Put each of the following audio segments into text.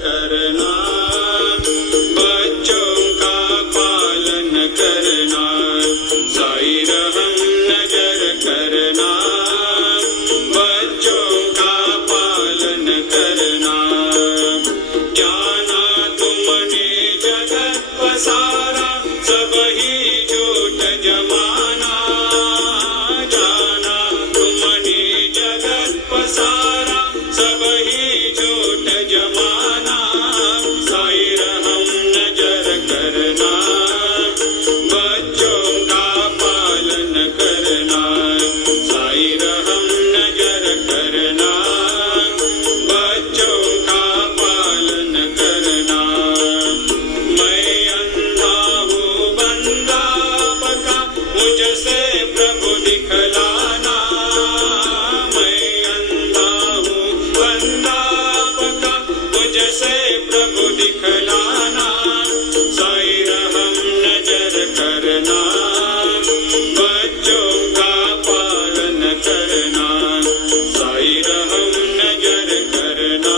करना, बच्चों का पालन करना, साई रहम नजर करना, बच्चों का पालन करना। जाना तुमने जगत पसारा, सब ही झूठ जमाना, जाना तुमने जगत पसारा, सब ही झूठ जमाना, साई रहम नजर करना, बच्चों का पालन करना, साई रहम नजर करना, बच्चों का पालन करना। मैं अंधा हूँ बंदा पका, मुझसे प्रभु दिखलाना, मैं अंधा हूँ बंदा पका, मुझसे प्रभु दिखलाना, साई रहम नजर करना, बच्चों का पालन करना, साई रहम नजर करना,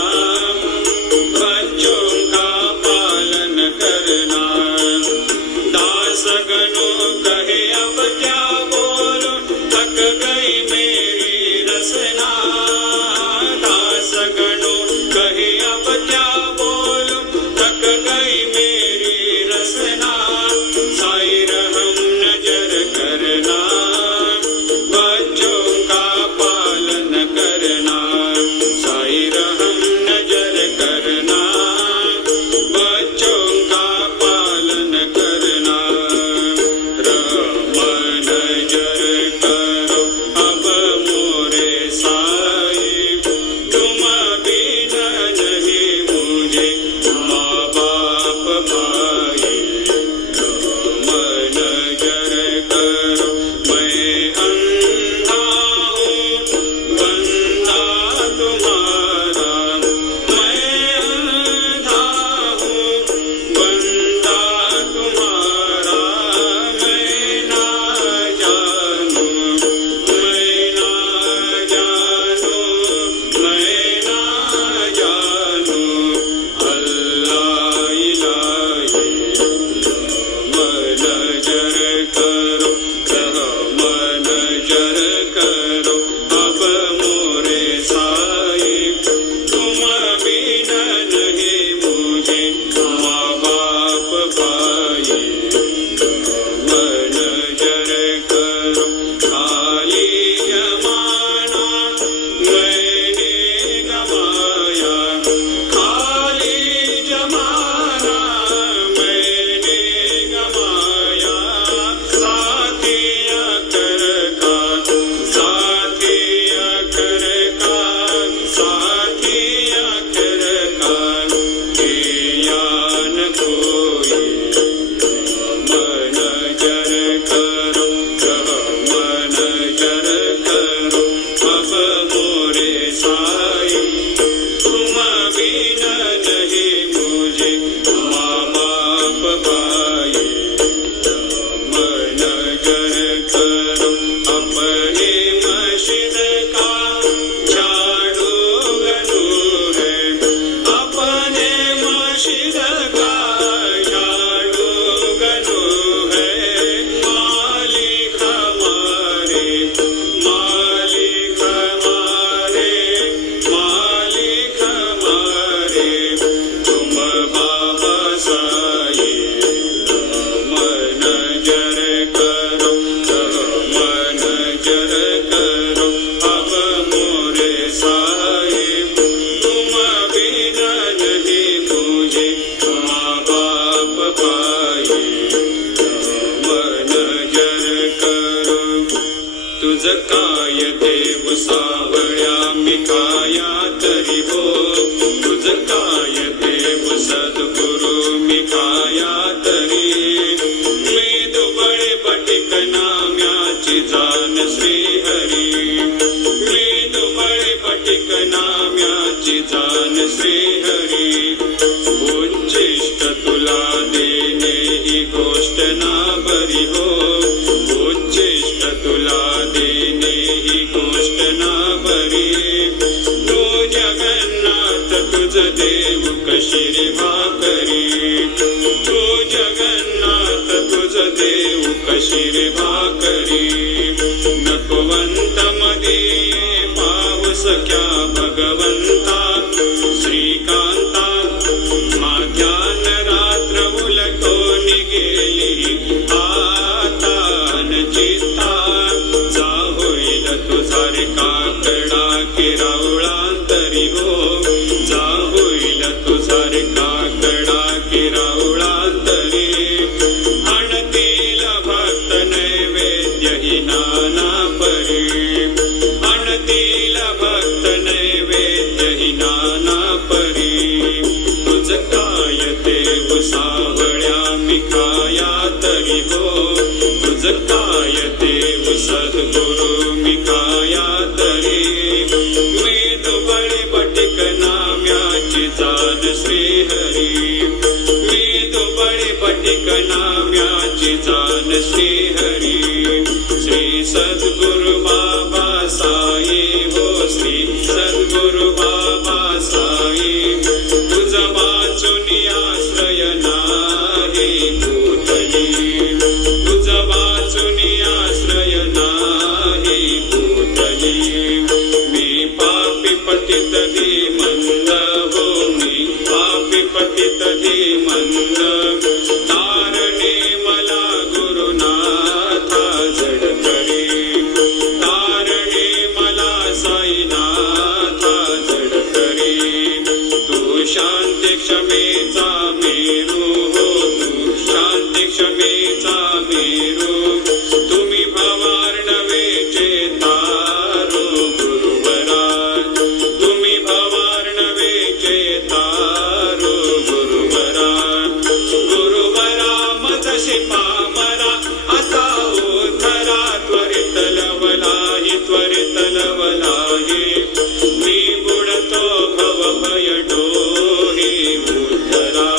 बच्चों का पालन करना। दास गणों कहे अब क्या बोलो, थक गई मेरी रसना, दास गणों कहे अब क्या बोलो, थक गई मेरी रसना, साई रहम नजर करना, बच्चों का पालन करना, साई रहम नजर करना, बच्चों का पालन करना। रहम नजर करो अब मोरे साई, तुम बिना नहीं मुझे माँ बाप भाई, रहम नजर करो मैं अंधा हूँ बंदा तुम्हारा, मैं अंधा हूँ बंदा तुम्हारा, मैं ना जानूं, मैं ना जानूं, मैं ना जानूं, अल्लाह इलाही, रहम नजर करो, रहम नजर करो अब मोरे साई, तुम बिना नहीं मुझे माँ बाप भाई, रहम नजर करो। खाली जमाना मैंने गवाया, खाली जमाना मैंने गवाया, साथिया कर का, साथिया कर का, साथिया कर का, किया न कोई, रहम नजर करो, रहम नजर करो अब मोरे साई, तुम बिना नहीं मुझे माँ बाप भाई, रहम नजर करो। अपने मस्जिद का झाड़ू गनू है, अपने मस्जिद का झाड़ू गनू है, मालिक हमारे, मालिक हमारे, मालिक हमारे, तुम बाबा साई, रहम नजर करो, रहम नजर करो अब मोरे साई, तुम बिना नहीं मुझे माँ बाप भाई, रहम नजर करो। तुझ काय देव सावळ्या मी काया तरी हो, तुझ काय देव सद्गुरु मी काया तरी, मी दुबळे पटिक नाम्याची जाण श्रीहरी, मी दुबळे पटिक नाम्याची जाण श्रीहरी, उच्चिष्ट तुला देणे ही गोष्ट ना बरी हो, उच्चिष्ट तुला देणे ही गोष्ट ना बरी, तू जगन्नाथ तुझ देव कशी देऊ कशी रे भाकरी. नकोवंत मध्ये पाऊस क्या भगवंता. श्रीकांता माध्यान रात्र उलटून गेली आता न चित्ता. जा होईल तुझा रे काकडा किरावळांतरी हो. जा होईल तुझा रे काकडा किरावळांतरी. आणतील भक्त नैवेद्य ही नाना परी. आणतील भक्त नैवेद्य ही नाना परी. तुझ काय ते सावळ्या मी खाया तरी हो. तुझ काय ते सद्गुरु मी खाया तरी. मी दुबळे पटिक नाम्याची जाण श्रीहरी. मी दुबळे पटिक नाम्याची जाण श्रीहरी. श्री सद्गुरु बाबा साई हो. श्री सद्गुरु बाबा साई. तुझ वाचून आश्रय नाही भूतली. तुझ वाचून आश्रय नाही भूतली. मी पापी पतित धीमंद हो. मी पापी पतित धीमंद. तारणे मला गुरुनाथा जड करी. तारणे मला साईनाथा जड करी. तू शांती क्षमेचा मेरू हो. तू शांती क्षमेचा मेरू. तुम्ही भवार्णवेचे तारो गुरुवरा. तुम्ही भवार्णवेचे तारो गुरुवरा. गुरुवरा मजशी पामरा आता उद्धरा. त्वरित लवलाही त्वरित लवलाही. मी बुडतो भव भय डोही उद्धरा.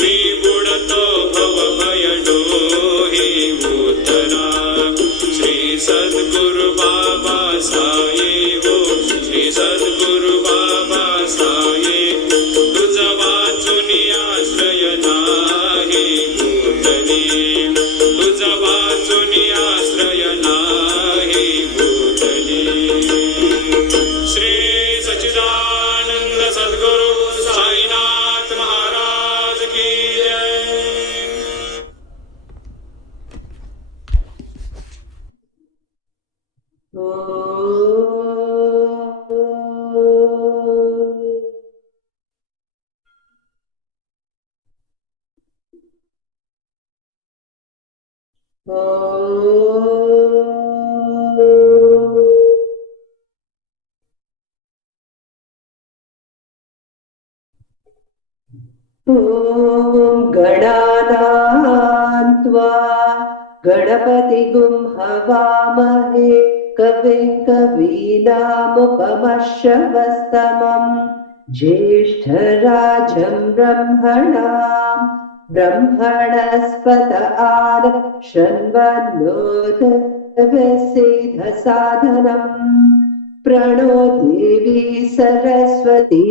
मी बुडतो भव भय डोही उद्धरा. श्री सद्गुरु बाबा साई हो. श्री सद्गुरु बाबा साई. तुझ वाचून आश्रय नाही भूतली. तुझ वाचून आश्रय नाही भूतली. श्री सच्चिदानंद सद्गुरु साईनाथ महाराज की जय. ॐ गणानां त्वा गणपतिगुं हवामहे कविं कवीनामुपमश्रवस्तमम् ज्येष्ठराजं ब्रह्मणां ब्रह्मणस्पत आन शृण्वन्नोतवेसेधसाधनम् प्रणो देवी सरस्वती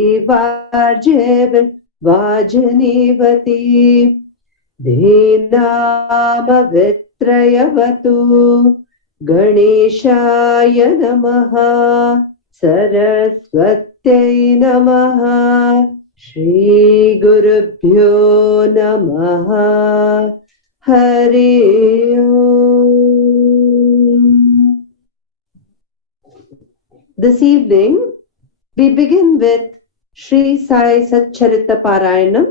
वाजनीवती धेनामवित्रयवतु गणेशाय नमः सरस्वत्यै नमः श्रीगुरुभ्यो नमः हरि ओम. This evening we begin with Shri Sai Sathcharita Parayanam,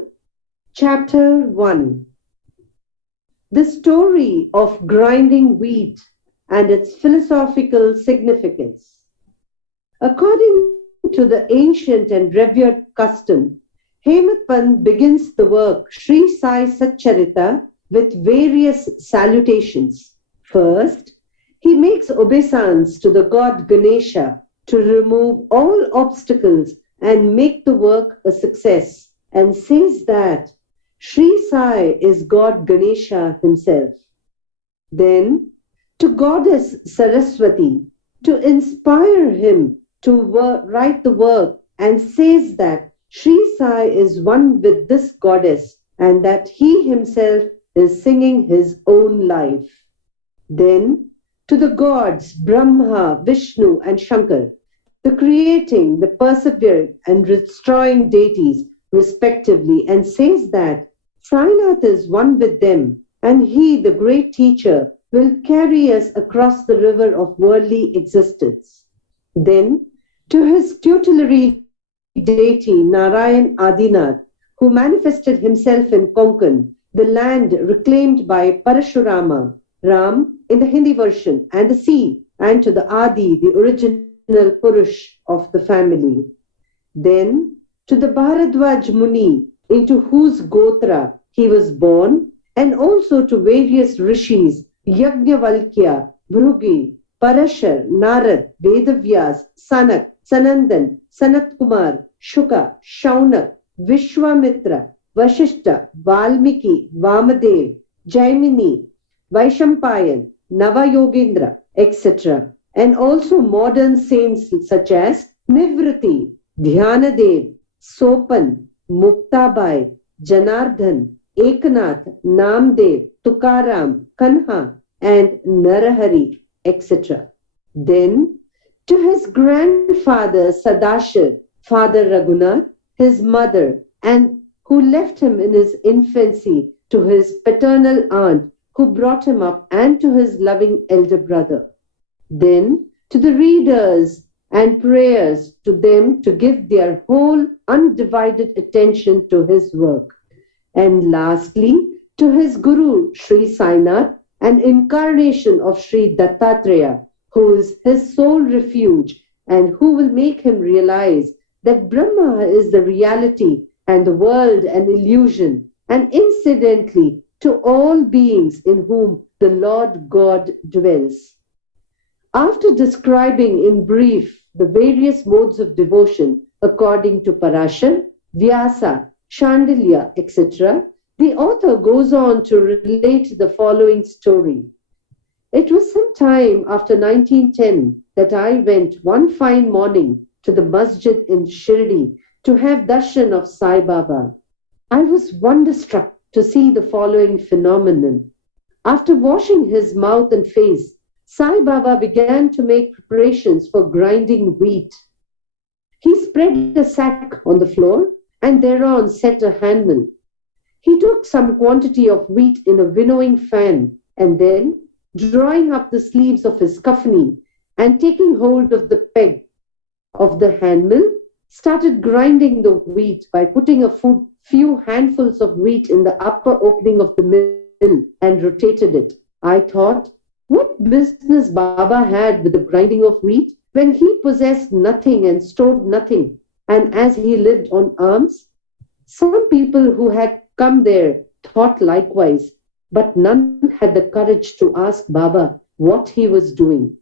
Chapter 1. The story of grinding wheat and its philosophical significance. According to the ancient and revered custom, Hemadpanth begins the work Shri Sai Sathcharita with various salutations. First, he makes obeisance to the god Ganesha to remove all obstacles and make the work a success, and says that Shri Sai is God Ganesha himself. Then, to goddess Saraswati, to inspire him to write the work, and says that Shri Sai is one with this goddess and that he himself is singing his own life. Then to the gods Brahma, Vishnu, and Shankar, the creating, the persevering, and destroying deities, respectively, and says that Sainath is one with them, and he, the great teacher, will carry us across the river of worldly existence. Then, to his tutelary deity, Narayan Adinath, who manifested himself in Konkan, the land reclaimed by Parashurama, Ram in the Hindi version, and the sea, and to the Adi, the original Purush of the family. Then to the Bharadwaj Muni, into whose Gotra he was born, and also to various rishis, Yajnavalkya, Bhrugi, Parashar, Narad, Vedavyas, Sanak, Sanandan, Sanat Kumar, Shuka, Shaunak, Vishwamitra, Vashishta, Valmiki, Vamadev, Jaimini, Vaishampayan, Navayogendra, etc. And also modern saints such as Nivriti, Dhyanadev, Sopan, Muktabai, Janardhan, Eknath, Namdev, Tukaram, Kanha, and Narahari, etc. Then, to his grandfather Sadashir, Father Raghunath, his mother, and who left him in his infancy, to his paternal aunt, who brought him up, and to his loving elder brother. Then, to the readers and prayers to them to give their whole undivided attention to his work. And lastly, to his Guru, Shri Sainath, an incarnation of Shri Dattatreya, who is his sole refuge and who will make him realize that Brahma is the reality and the world an illusion, and incidentally to all beings in whom the Lord God dwells. After describing in brief the various modes of devotion according to Parashar, Vyasa, Shandilya, etc., the author goes on to relate the following story. It was some time after 1910 that I went one fine morning to the masjid in Shirdi to have darshan of Sai Baba. I was wonderstruck to see the following phenomenon. After washing his mouth and face, Sai Baba began to make preparations for grinding wheat. He spread a sack on the floor and thereon set a handmill. He took some quantity of wheat in a winnowing fan and then, drawing up the sleeves of his kafni and taking hold of the peg of the handmill, started grinding the wheat by putting a few handfuls of wheat in the upper opening of the mill and rotated it. I thought, what business Baba had with the grinding of wheat when he possessed nothing and stored nothing, and as he lived on alms? Some people who had come there thought likewise, but none had the courage to ask Baba what he was doing.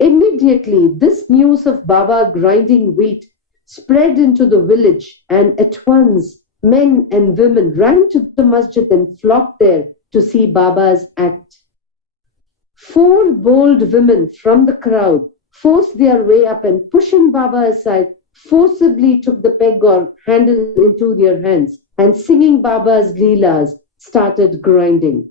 Immediately, this news of Baba grinding wheat spread into the village, and at once men and women ran to the masjid and flocked there to see Baba's act. 4 bold women from the crowd forced their way up and, pushing Baba aside, forcibly took the peg or handle into their hands and, singing Baba's leelas, started grinding.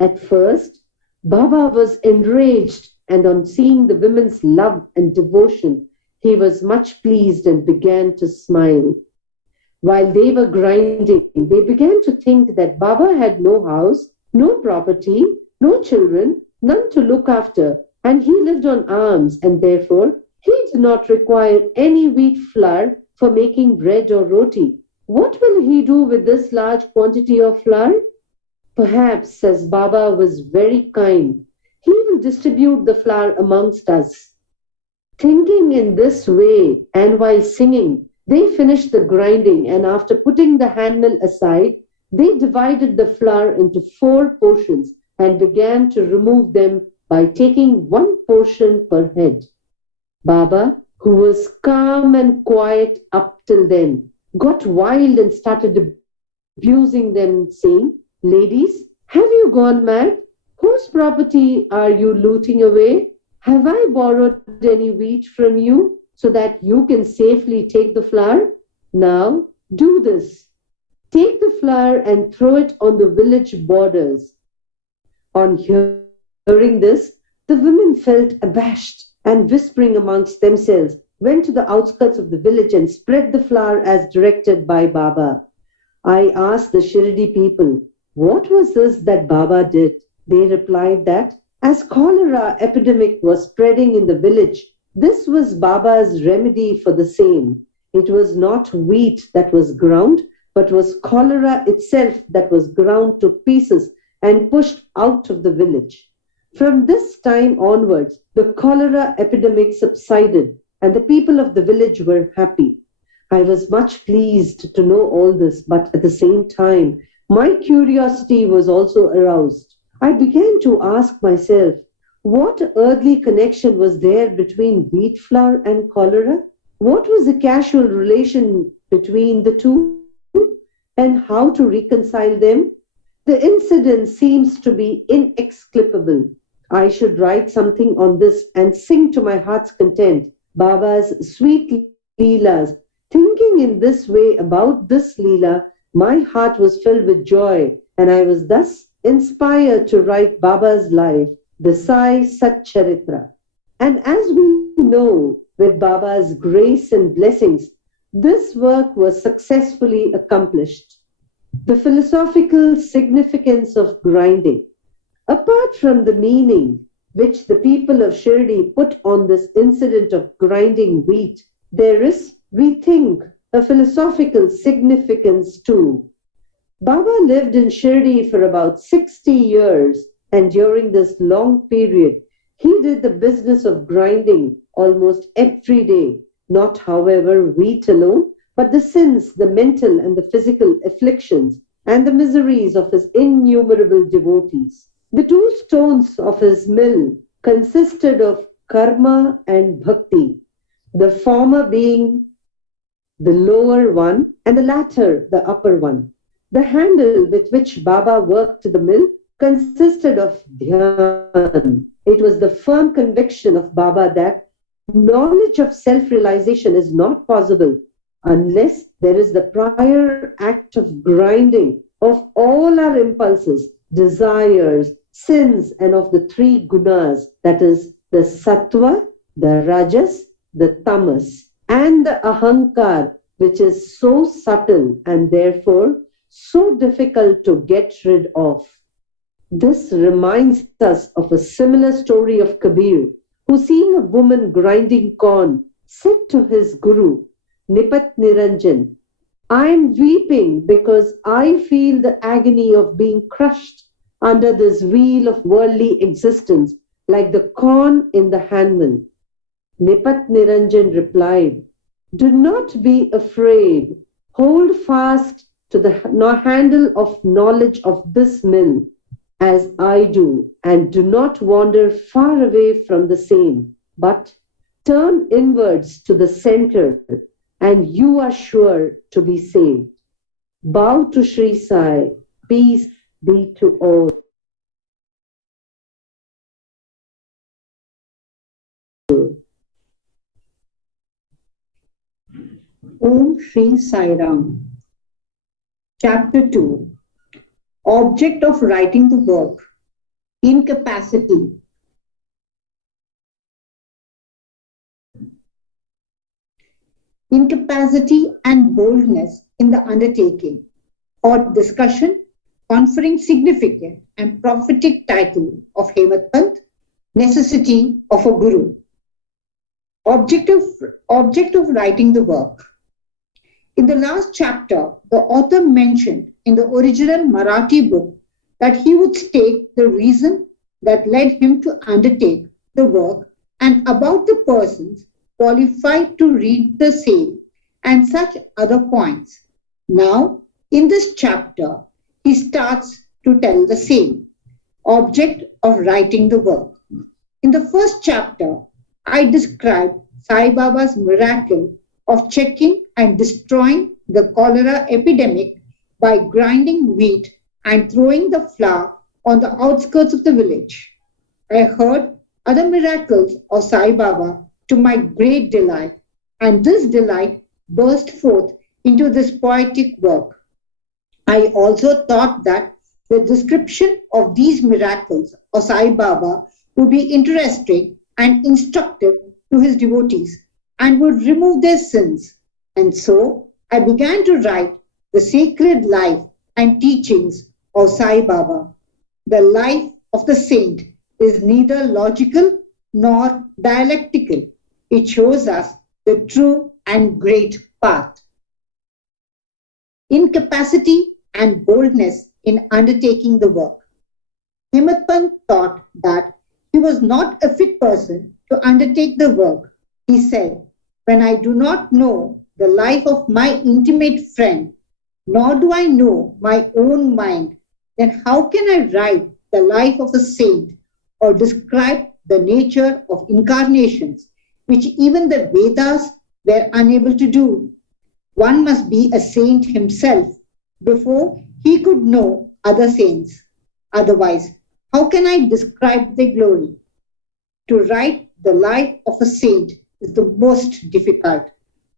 At first, Baba was enraged, and on seeing the women's love and devotion, he was much pleased and began to smile. While they were grinding, they began to think that Baba had no house, no property, no children, none to look after, and he lived on alms, and therefore he did not require any wheat flour for making bread or roti. What will he do with this large quantity of flour? Perhaps, as Baba was very kind, he will distribute the flour amongst us. Thinking in this way, and while singing, they finished the grinding, and after putting the handmill aside, they divided the flour into 4 portions and began to remove them by taking 1 portion per head. Baba, who was calm and quiet up till then, got wild and started abusing them, saying, "Ladies, have you gone mad? Whose property are you looting away? Have I borrowed any wheat from you so that you can safely take the flour? Now, do this." Take the flour and throw it on the village borders. On hearing this, the women felt abashed and, whispering amongst themselves, went to the outskirts of the village and spread the flour as directed by Baba. I asked the Shirdi people, what was this that Baba did? They replied that as cholera epidemic was spreading in the village, this was Baba's remedy for the same. It was not wheat that was ground, but was cholera itself that was ground to pieces and pushed out of the village. From this time onwards, the cholera epidemic subsided and the people of the village were happy. I was much pleased to know all this, but at the same time, my curiosity was also aroused. I began to ask myself, what earthly connection was there between wheat flour and cholera? What was the causal relation between the two? And how to reconcile them? The incident seems to be inexplicable. I should write something on this and sing to my heart's content Baba's sweet Leelas. Thinking in this way about this Leela, my heart was filled with joy, and I was thus inspired to write Baba's life, the Sai Sathcharita. And as we know, with Baba's grace and blessings, this work was successfully accomplished. The philosophical significance of grinding. Apart from the meaning which the people of Shirdi put on this incident of grinding wheat, there is, we think, a philosophical significance too. Baba lived in Shirdi for about 60 years, and during this long period, he did the business of grinding almost every day, not, however, wheat alone, but the sins, the mental and the physical afflictions, and the miseries of his innumerable devotees. The two stones of his mill consisted of karma and bhakti, the former being the lower one and the latter the upper one. The handle with which Baba worked the mill consisted of dhyan. It was the firm conviction of Baba that knowledge of self-realization is not possible unless there is the prior act of grinding of all our impulses, desires, sins, and of the three gunas, that is, the sattva, the rajas, the tamas, and the ahankar, which is so subtle and therefore so difficult to get rid of. This reminds us of a similar story of Kabir, who, seeing a woman grinding corn, said to his guru, Nipat Niranjan, I am weeping because I feel the agony of being crushed under this wheel of worldly existence like the corn in the handmill. Nipat Niranjan replied, do not be afraid. Hold fast to the handle of knowledge of this mill as I do, and do not wander far away from the same, but turn inwards to the center, and you are sure to be saved. Bow to Shri Sai. Peace be to all. Om Shri Sai Ram. Chapter 2. Object of writing the work. Incapacity. Incapacity and boldness in the undertaking, or discussion conferring significant and prophetic title of Hemadpanth, necessity of a guru. Object of writing the work. In the last chapter, the author mentioned in the original Marathi book that he would state the reason that led him to undertake the work and about the persons qualified to read the same and such other points. Now, in this chapter, he starts to tell the same object of writing the work. In the first chapter, I described Sai Baba's miracle of checking and destroying the cholera epidemic by grinding wheat and throwing the flour on the outskirts of the village. I heard other miracles of Sai Baba to my great delight, and this delight burst forth into this poetic work. I also thought that the description of these miracles of Sai Baba would be interesting and instructive to his devotees and would remove their sins. And so I began to write the sacred life and teachings of Sai Baba. The life of the saint is neither logical nor dialectical. It shows us the true and great path. Incapacity and boldness in undertaking the work. Hemadpanth thought that he was not a fit person to undertake the work. He said, "When I do not know the life of my intimate friend, nor do I know my own mind, then how can I write the life of a saint or describe the nature of incarnations, which even the Vedas were unable to do? One must be a saint himself before he could know other saints. Otherwise, how can I describe their glory? To write the life of a saint is the most difficult,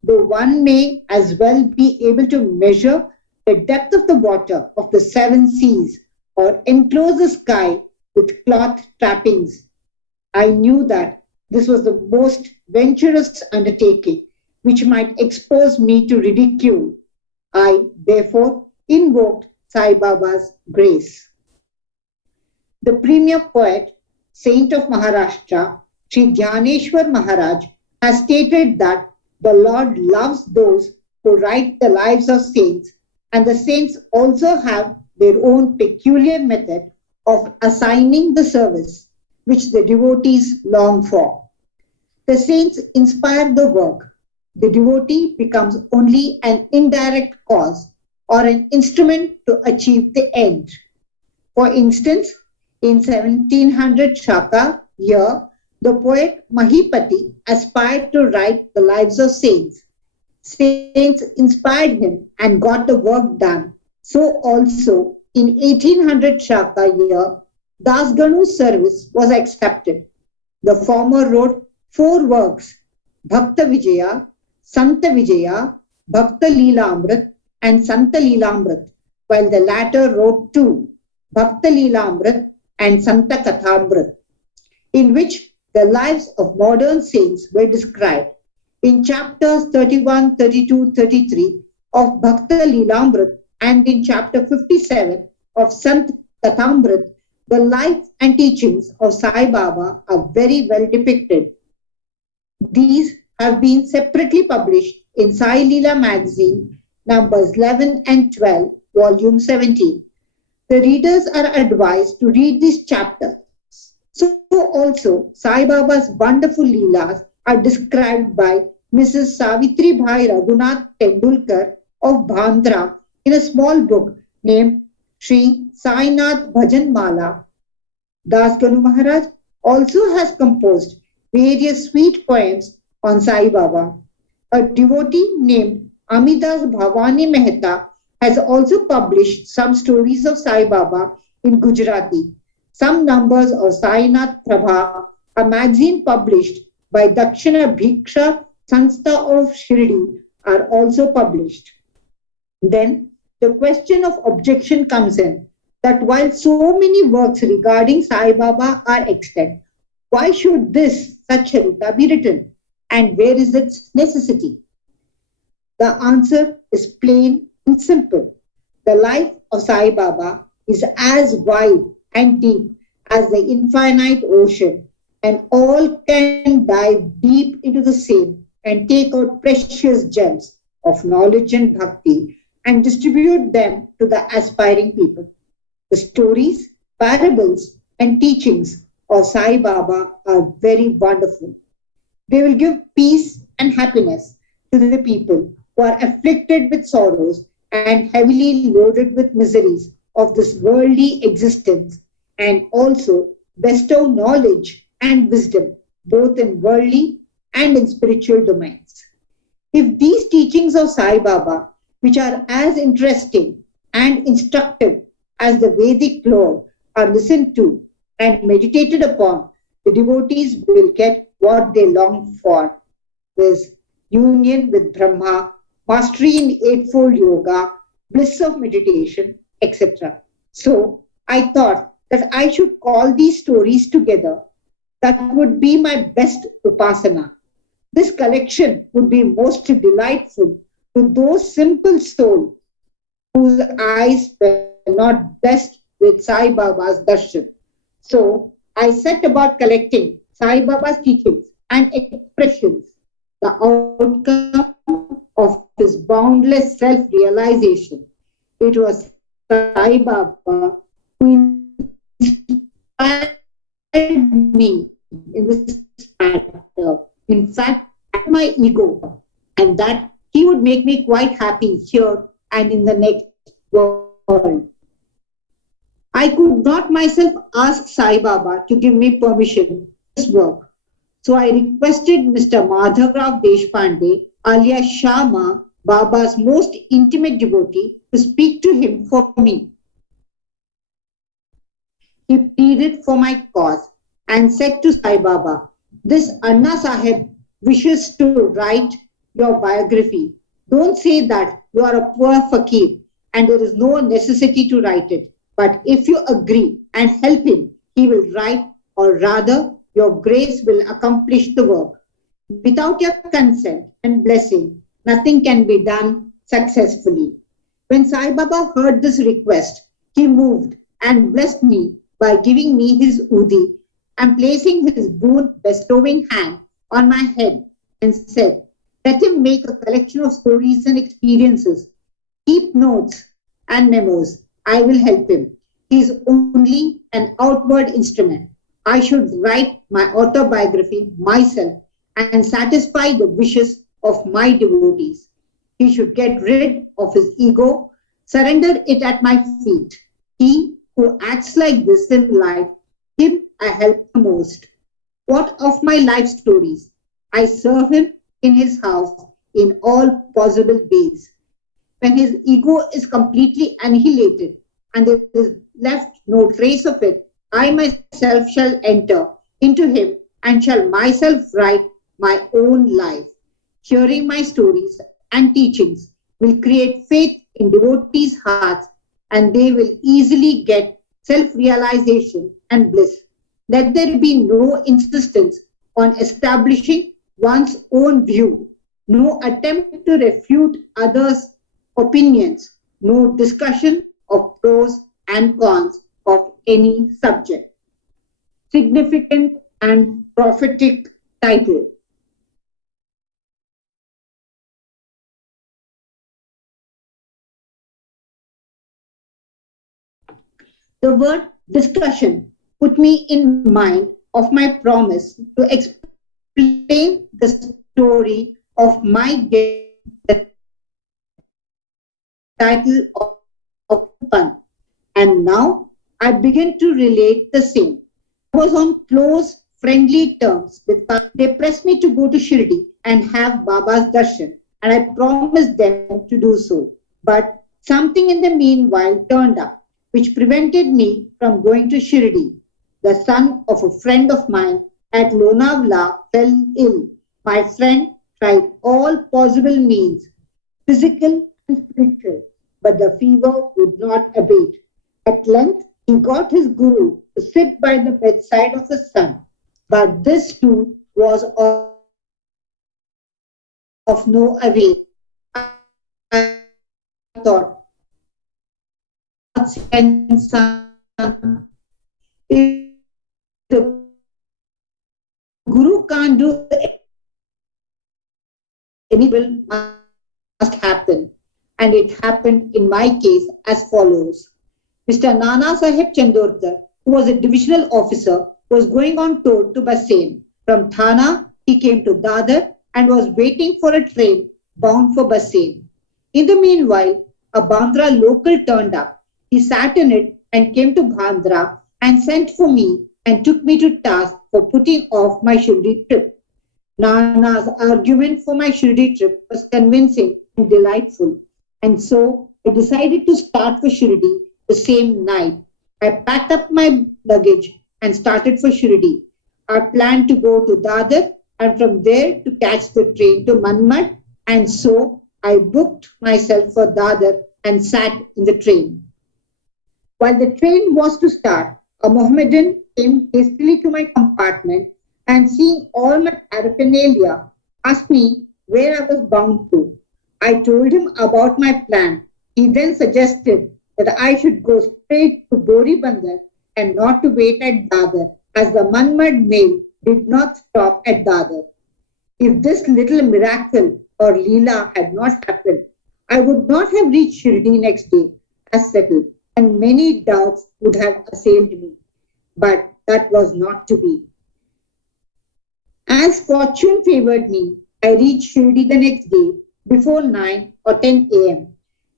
though one may as well be able to measure the depth of the water of the seven seas or enclose the sky with cloth trappings. I knew that this was the most venturous undertaking which might expose me to ridicule. I, therefore, invoked Sai Baba's grace. The premier poet, saint of Maharashtra, Sri Dhyaneshwar Maharaj, has stated that the Lord loves those who write the lives of saints, and the saints also have their own peculiar method of assigning the service which the devotees long for. The saints inspire the work. The devotee becomes only an indirect cause or an instrument to achieve the end. For instance, in 1700 Shaka year, the poet Mahipati aspired to write the lives of saints. Saints inspired him and got the work done. So also in 1800 Shaka year, Das Ganu's service was accepted. The former wrote 4 works, Bhakta Vijaya, Santa Vijaya, Bhakta Leelamrit and Santa Leelamrit, while the latter wrote 2, Bhakta Leelamrit and Santa Kathamrit, in which the lives of modern saints were described. In chapters 31, 32, 33 of Bhakta Leelamrit and in chapter 57 of Sant Kathamrit, the life and teachings of Sai Baba are very well depicted. These have been separately published in Sai Leela magazine, numbers 11 and 12, volume 17. The readers are advised to read these chapters. So also, Sai Baba's wonderful Leelas are described by Mrs. Savitri Bhai Raghunath Tendulkar of Bandra in a small book named Shri Sainath Bhajan Mala. Das Ganu Maharaj also has composed various sweet poems on Sai Baba. A devotee named Amidas Bhavani Mehta has also published some stories of Sai Baba in Gujarati. Some numbers of Sainath Prabha, a magazine published by Dakshina Bhiksha Sanstha of Shirdi, are also published. Then the question of objection comes in, that while so many works regarding Sai Baba are extant, why should this Satcharita be written? And where is its necessity? The answer is plain and simple. The life of Sai Baba is as wide and deep as the infinite ocean, and all can dive deep into the same and take out precious gems of knowledge and bhakti and distribute them to the aspiring people. The stories, parables, and teachings of Sai Baba are very wonderful. They will give peace and happiness to the people who are afflicted with sorrows and heavily loaded with miseries of this worldly existence, and also bestow knowledge and wisdom both in worldly and in spiritual domains. If these teachings of Sai Baba, which are as interesting and instructive as the Vedic law, are listened to and meditated upon, the devotees will get what they long for, viz. Union with Brahma, mastery in Eightfold Yoga, bliss of meditation, etc. So I thought that I should call these stories together. That would be my best upasana. This collection would be most delightful to those simple souls whose eyes were not blessed with Sai Baba's darshan. So I set about collecting Sai Baba's teachings and expressions, the outcome of his boundless self-realization. It was Sai Baba who inspired me in this matter. In fact, my ego, and that he would make me quite happy here and in the next world. I could not myself ask Sai Baba to give me permission to this work. So I requested Mr. Madhavrao Deshpande, alias Shama, Baba's most intimate devotee, to speak to him for me. He pleaded for my cause and said to Sai Baba, "This Anna Sahib wishes to write your biography. Don't say that you are a poor fakir and there is no necessity to write it. But if you agree and help him, he will write, or rather, your grace will accomplish the work. Without your consent and blessing, nothing can be done successfully." When Sai Baba heard this request, he moved and blessed me by giving me his udi and placing his boon bestowing hand on my head and said, "Let him make a collection of stories and experiences. Keep notes and memos. I will help him. He is only an outward instrument. I should write my autobiography myself and satisfy the wishes of my devotees. He should get rid of his ego, surrender it at my feet. He who acts like this in life, him I help the most. What of my life stories? I serve him in his house in all possible ways. When his ego is completely annihilated and there is left no trace of it, I myself shall enter into him and shall myself write my own life. Hearing my stories and teachings will create faith in devotees' hearts and they will easily get self-realization and bliss. Let there be no insistence on establishing one's own view, no attempt to refute others' opinions, no discussion of pros and cons of any subject. Significant and prophetic title. The word discussion put me in mind of my promise to explain the story of my gift, the title of fun. And now I begin to relate the same. I was on close, friendly terms with Baba. They pressed me to go to Shirdi and have Baba's darshan, and I promised them to do so. But something in the meanwhile turned up, which prevented me from going to Shirdi. The son of a friend of mine at Lonavala fell ill. My friend tried all possible means, physical and spiritual, but the fever would not abate. At length, he got his guru to sit by the bedside of his son, but this too was of no avail. I thought, and son, if the guru can't do anything, must happen. And it happened in my case as follows. Mr. Nana Sahib Chandorkar, who was a divisional officer, was going on tour to Bassein. From Thana, he came to Dadar and was waiting for a train bound for Bassein. In the meanwhile, a Bandra local turned up. He sat in it and came to Bandra and sent for me and took me to task for putting off my Shirdi trip. Nana's argument for my Shirdi trip was convincing and delightful. And so I decided to start for Shirdi the same night. I packed up my luggage and started for Shirdi. I planned to go to Dadar and from there to catch the train to Manmad, and so I booked myself for Dadar and sat in the train. While the train was to start, a Mohammedan came hastily to my compartment and, seeing all my paraphernalia, asked me where I was bound to. I told him about my plan. He then suggested that I should go straight to Boribandar and not to wait at Dadar, as the Manmad mail did not stop at Dadar. If this little miracle or Leela had not happened, I would not have reached Shirdi next day as settled, and many doubts would have assailed me. But that was not to be. As fortune favored me, I reached Shirdi the next day before 9 or 10 a.m.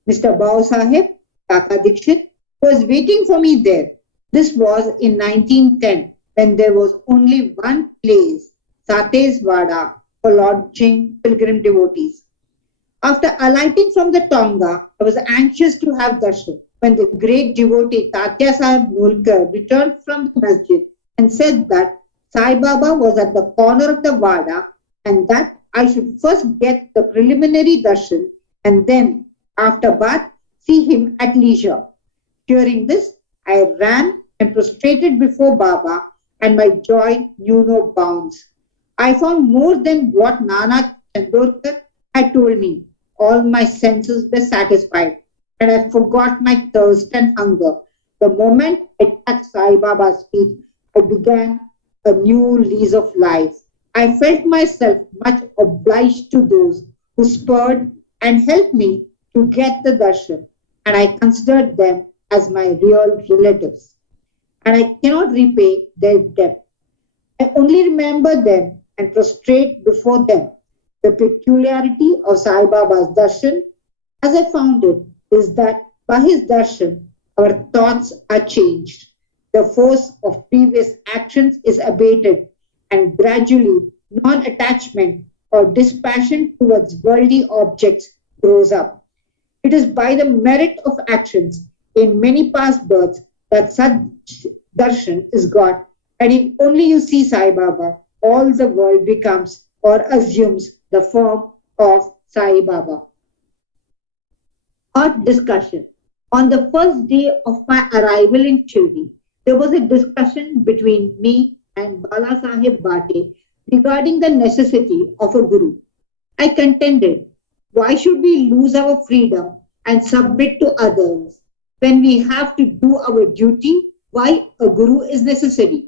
Mr. Bao Sahib, Kaka Dikshit, was waiting for me there. This was in 1910, when there was only one place, Sate's Vada, for lodging pilgrim devotees. After alighting from the Tonga, I was anxious to have darshan when the great devotee Tatya Sahib Mulkar returned from the masjid and said that Sai Baba was at the corner of the Vada and that I should first get the preliminary darshan and then, after bath, see him at leisure. Hearing this, I ran and prostrated before Baba, and my joy knew no bounds. I found more than what Nana Chandorkar had told me. All my senses were satisfied, and I forgot my thirst and hunger. The moment I touched Sai Baba's feet, I began a new lease of life. I felt myself much obliged to those who spurred and helped me to get the darshan, and I considered them as my real relatives. And I cannot repay their debt. I only remember them and prostrate before them. The peculiarity of Sai Baba's darshan, as I found it, is that by his darshan, our thoughts are changed. The force of previous actions is abated, and gradually non-attachment or dispassion towards worldly objects grows up. It is by the merit of actions in many past births that such darshan is got, and if only you see Sai Baba, all the world becomes or assumes the form of Sai Baba. Hot discussion. On the first day of my arrival in Shirdi, there was a discussion between me and Bala Sahib Bhate regarding the necessity of a guru. I contended, why should we lose our freedom and submit to others when we have to do our duty? Why a guru is necessary?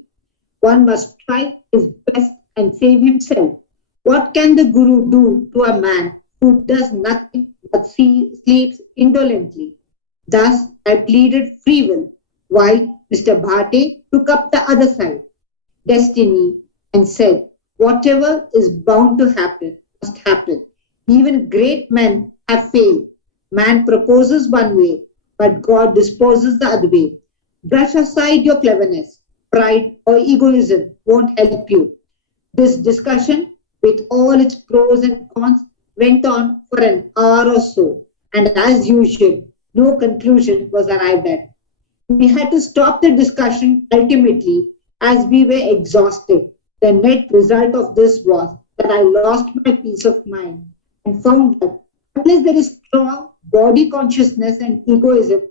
One must try his best and save himself. What can the guru do to a man who does nothing but sleeps indolently? Thus, I pleaded free will, while Mr. Bhate took up the other side, destiny, and said, whatever is bound to happen must happen. Even great men have failed. Man proposes one way, but God disposes the other way. Brush aside your cleverness. Pride or egoism won't help you. This discussion, with all its pros and cons, went on for an hour or so, and as usual, no conclusion was arrived at. We had to stop the discussion ultimately as we were exhausted. The net result of this was that I lost my peace of mind and found that unless there is strong body consciousness and egoism,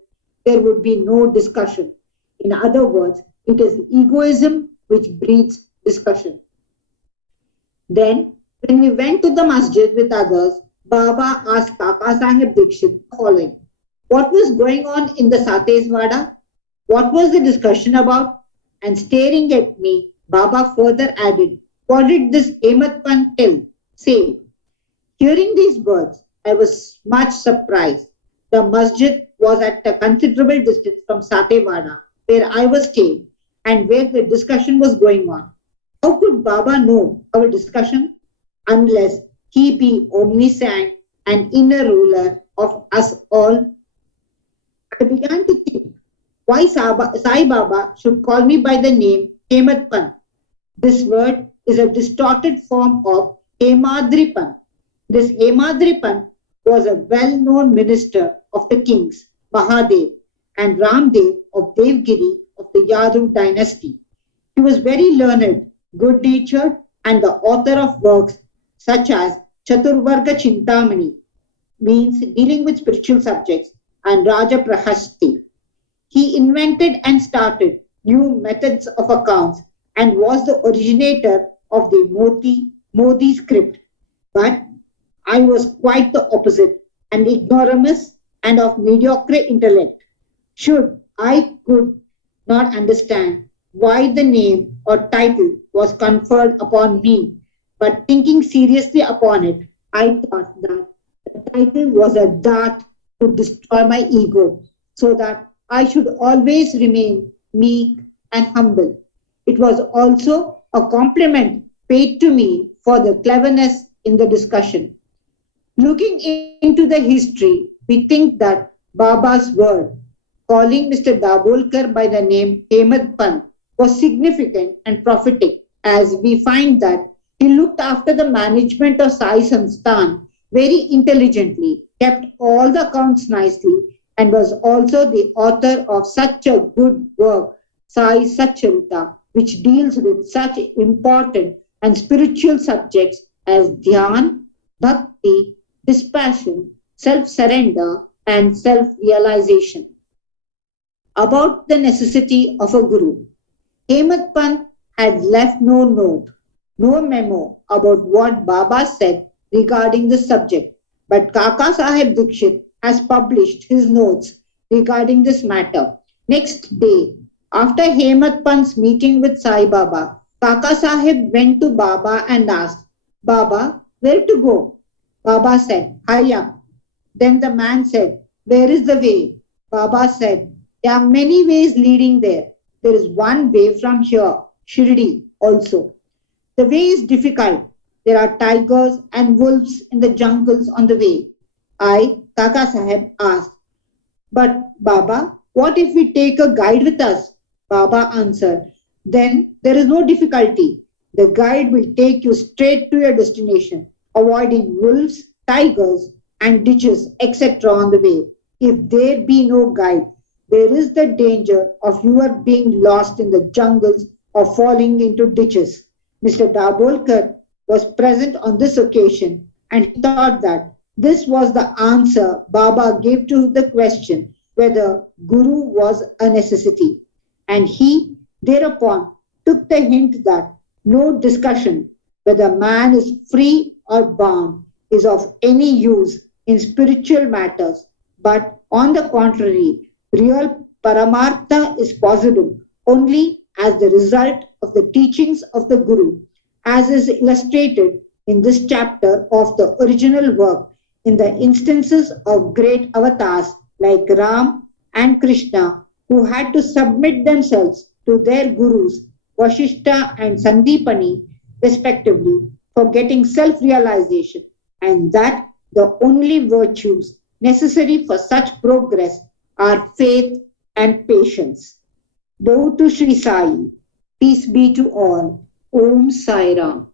there would be no discussion. In other words, it is egoism which breeds discussion. Then, when we went to the masjid with others, Baba asked Kaka Sahib Dikshit the following. What was going on in the Sate's Vada? What was the discussion about? And staring at me, Baba further added, what did this Hemadpanth say? Hearing these words, I was much surprised. The masjid was at a considerable distance from Sate Vada, where I was staying, and where the discussion was going on. How could Baba know our discussion unless he be omniscient and inner ruler of us all? I began to think why Sai Baba should call me by the name Hemadpanth. This word is a distorted form of Hemadripanth. This Hemadripanth was a well-known minister of the kings, Mahadev and Ramdev of Devgiri of the Yadu dynasty. He was very learned, good-natured, and the author of works such as Chaturvarga Chintamani, means dealing with spiritual subjects, and Rajaprahasti. He invented and started new methods of accounts and was the originator of the Modi script. But I was quite the opposite, an ignoramus and of mediocre intellect. Should I could not understand why the name or title was conferred upon me, but thinking seriously upon it, I thought that the title was a dart to destroy my ego, so that I should always remain meek and humble. It was also a compliment paid to me for the cleverness in the discussion. Looking into the history, we think that Baba's word, calling Mr. Dabolkar by the name Hemadpanth, was significant and prophetic, as we find that he looked after the management of Sai Sansthan very intelligently, kept all the accounts nicely, and was also the author of such a good work, Sai Sathcharita, which deals with such important and spiritual subjects as dhyan, bhakti, dispassion, self-surrender, and self-realization. About the necessity of a guru, Hemadpanth had left no note, no memo about what Baba said regarding the subject, but Kaka Sahib Dikshit has published his notes regarding this matter. Next day, after Hemadpanth's meeting with Sai Baba, Kaka Sahib went to Baba and asked, Baba, where to go? Baba said, hurry up. Then the man said, where is the way? Baba said, there are many ways leading there. There is one way from here, Shirdi also. The way is difficult. There are tigers and wolves in the jungles on the way. I, Kaka Sahib, asked, but Baba, what if we take a guide with us? Baba answered, then there is no difficulty. The guide will take you straight to your destination, avoiding wolves, tigers, and ditches, etc. on the way. If there be no guide, there is the danger of your being lost in the jungles or falling into ditches. Mr. Dabolkar was present on this occasion, and he thought that this was the answer Baba gave to the question whether Guru was a necessity. And he thereupon took the hint that no discussion whether man is free or bound is of any use in spiritual matters, but on the contrary, real Paramartha is possible only as the result of the teachings of the Guru, as is illustrated in this chapter of the original work in the instances of great avatars like Ram and Krishna, who had to submit themselves to their gurus, Vashishta and Sandipani, respectively, for getting self-realization, and that the only virtues necessary for such progress are faith and patience. Bow to Shri Sai. Peace be to all. Om Sai Ram.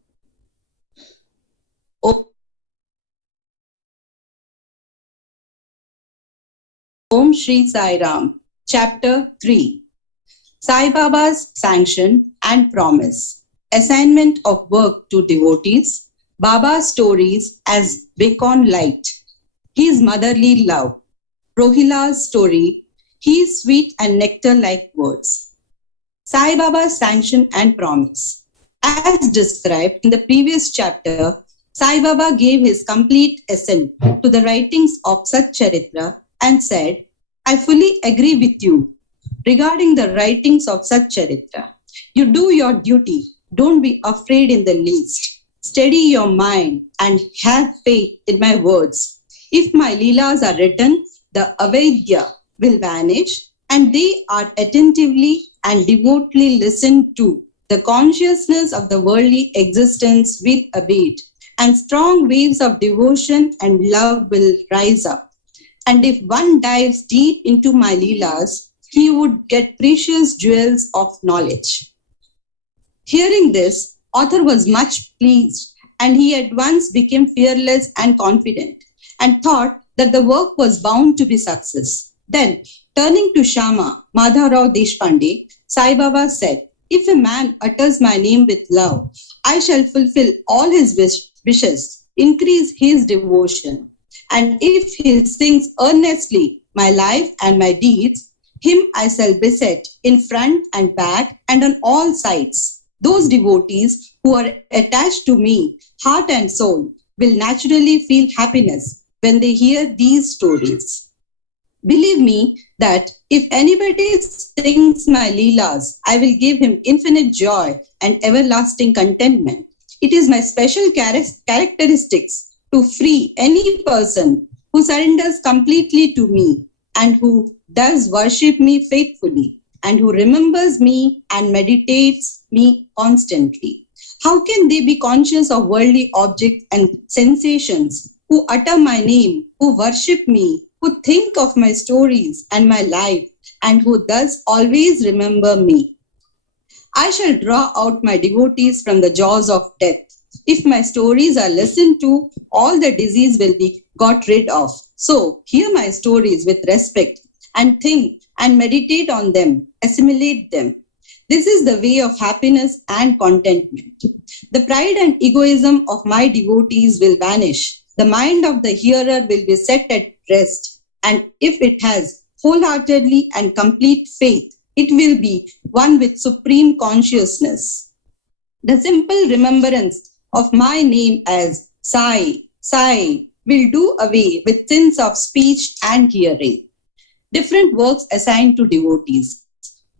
Om Shri Sai Ram. Chapter 3. Sai Baba's Sanction and Promise. Assignment of work to devotees. Baba's stories as beacon light. His motherly love. Rohila's story. His sweet and nectar-like words. Sai Baba's Sanction and Promise. As described in the previous chapter, Sai Baba gave his complete assent to the writings of Satcharita and said, I fully agree with you regarding the writings of Satcharita. You do your duty. Don't be afraid in the least. Steady your mind and have faith in my words. If my leelas are written, the avidya will vanish, and they are attentively and devotedly listened to. The consciousness of the worldly existence will abate, and strong waves of devotion and love will rise up. And if one dives deep into my leelas, he would get precious jewels of knowledge. Hearing this, author was much pleased, and he at once became fearless and confident, and thought that the work was bound to be success. Then, turning to Shama Madhavrao Deshpande, Sai Baba said, if a man utters my name with love, I shall fulfill all his wishes, increase his devotion. And if he sings earnestly my life and my deeds, him I shall beset in front and back and on all sides. Those devotees who are attached to me, heart and soul, will naturally feel happiness when they hear these stories. Believe me that if anybody sings my Leelas, I will give him infinite joy and everlasting contentment. It is my special characteristics to free any person who surrenders completely to me and who does worship me faithfully and who remembers me and meditates me constantly. How can they be conscious of worldly objects and sensations, who utter my name, who worship me, who think of my stories and my life, and who thus always remember me? I shall draw out my devotees from the jaws of death. If my stories are listened to, all the disease will be got rid of. So hear my stories with respect and think and meditate on them, assimilate them. This is the way of happiness and contentment. The pride and egoism of my devotees will vanish. The mind of the hearer will be set at rest. And if it has wholeheartedly and complete faith, it will be one with supreme consciousness. The simple remembrance of my name as Sai, Sai will do away with sins of speech and hearing. Different works assigned to devotees.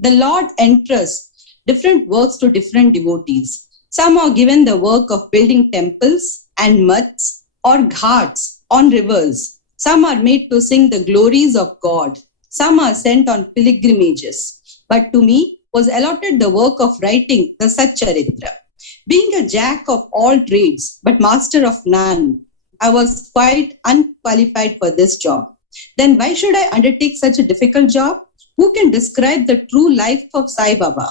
The Lord entrusts different works to different devotees. Some are given the work of building temples and mats or ghats on rivers. Some are made to sing the glories of God. Some are sent on pilgrimages. But to me was allotted the work of writing the Satcharita. Being a jack of all trades, but master of none, I was quite unqualified for this job. Then why should I undertake such a difficult job? Who can describe the true life of Sai Baba?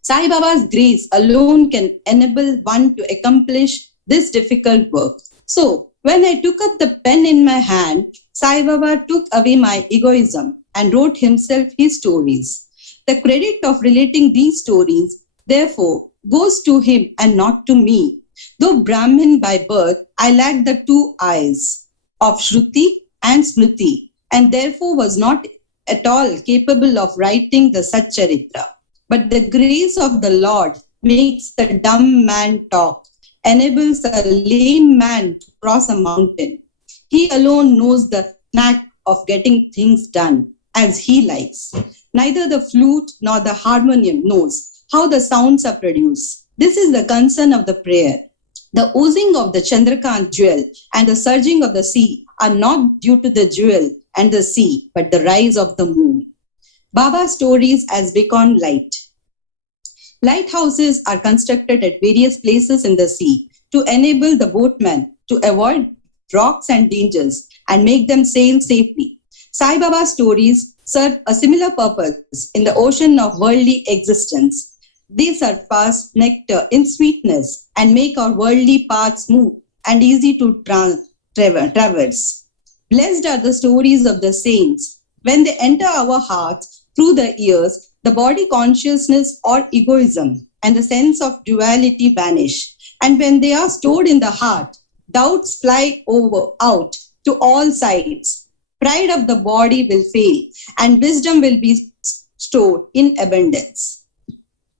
Sai Baba's grace alone can enable one to accomplish this difficult work. So, when I took up the pen in my hand, Sai Baba took away my egoism and wrote himself his stories. The credit of relating these stories, therefore, goes to him and not to me. Though Brahmin by birth, I lacked the two eyes of Shruti and Smriti, and therefore was not at all capable of writing the Satcharita. But the grace of the Lord makes the dumb man talk, enables a lame man to cross a mountain. He alone knows the knack of getting things done as he likes. Neither the flute nor the harmonium knows how the sounds are produced. This is the concern of the prayer. The oozing of the Chandrakant jewel and the surging of the sea are not due to the jewel and the sea, but the rise of the moon. Baba's stories as beacon light. Lighthouses are constructed at various places in the sea to enable the boatmen to avoid rocks and dangers and make them sail safely. Sai Baba's stories serve a similar purpose in the ocean of worldly existence. They surpass nectar in sweetness and make our worldly path smooth and easy to traverse. Blessed are the stories of the saints. When they enter our hearts through the ears, the body consciousness or egoism and the sense of duality vanish. And when they are stored in the heart, doubts fly out to all sides. Pride of the body will fail and wisdom will be stored in abundance.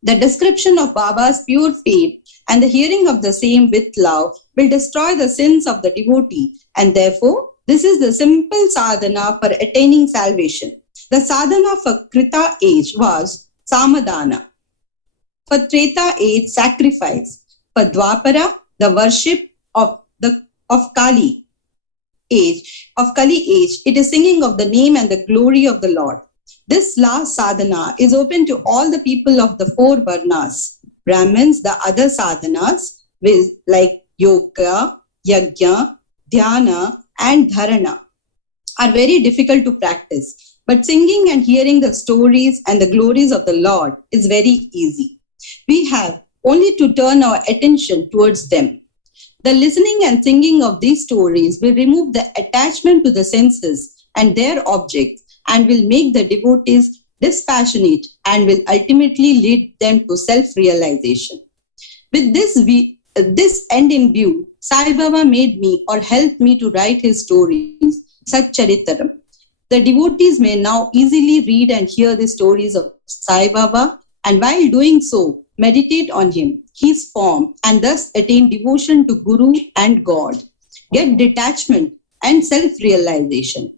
The description of Baba's pure faith and the hearing of the same with love will destroy the sins of the devotee, and therefore this is the simple sadhana for attaining salvation. The sadhana for Krita age was Samadhana. For Treta age, sacrifice. For Dwapara, the worship of Kali age, it is singing of the name and the glory of the Lord. This last sadhana is open to all the people of the four varnas. Brahmins, the other sadhanas, like yoga, yajna, dhyana, and dharana, are very difficult to practice. But singing and hearing the stories and the glories of the Lord is very easy. We have only to turn our attention towards them. The listening and singing of these stories will remove the attachment to the senses and their objects and will make the devotees dispassionate and will ultimately lead them to self-realization. With this end in view, Sai Baba made me or helped me to write his stories, Satcharitaram. The devotees may now easily read and hear the stories of Sai Baba, and while doing so, meditate on him, his form, and thus attain devotion to Guru and God, get detachment and self-realization.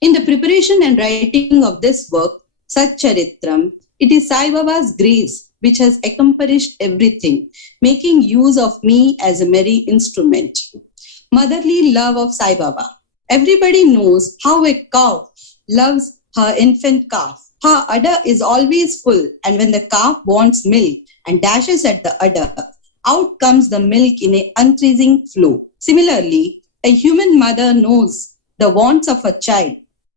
In the preparation and writing of this work, Satcharitram, it is Sai Baba's grace which has accomplished everything, making use of me as a merry instrument. Motherly love of Sai Baba. Everybody knows how a cow loves her infant calf. Her udder is always full, and when the calf wants milk and dashes at the udder, out comes the milk in an unceasing flow. Similarly, a human mother knows the wants of a child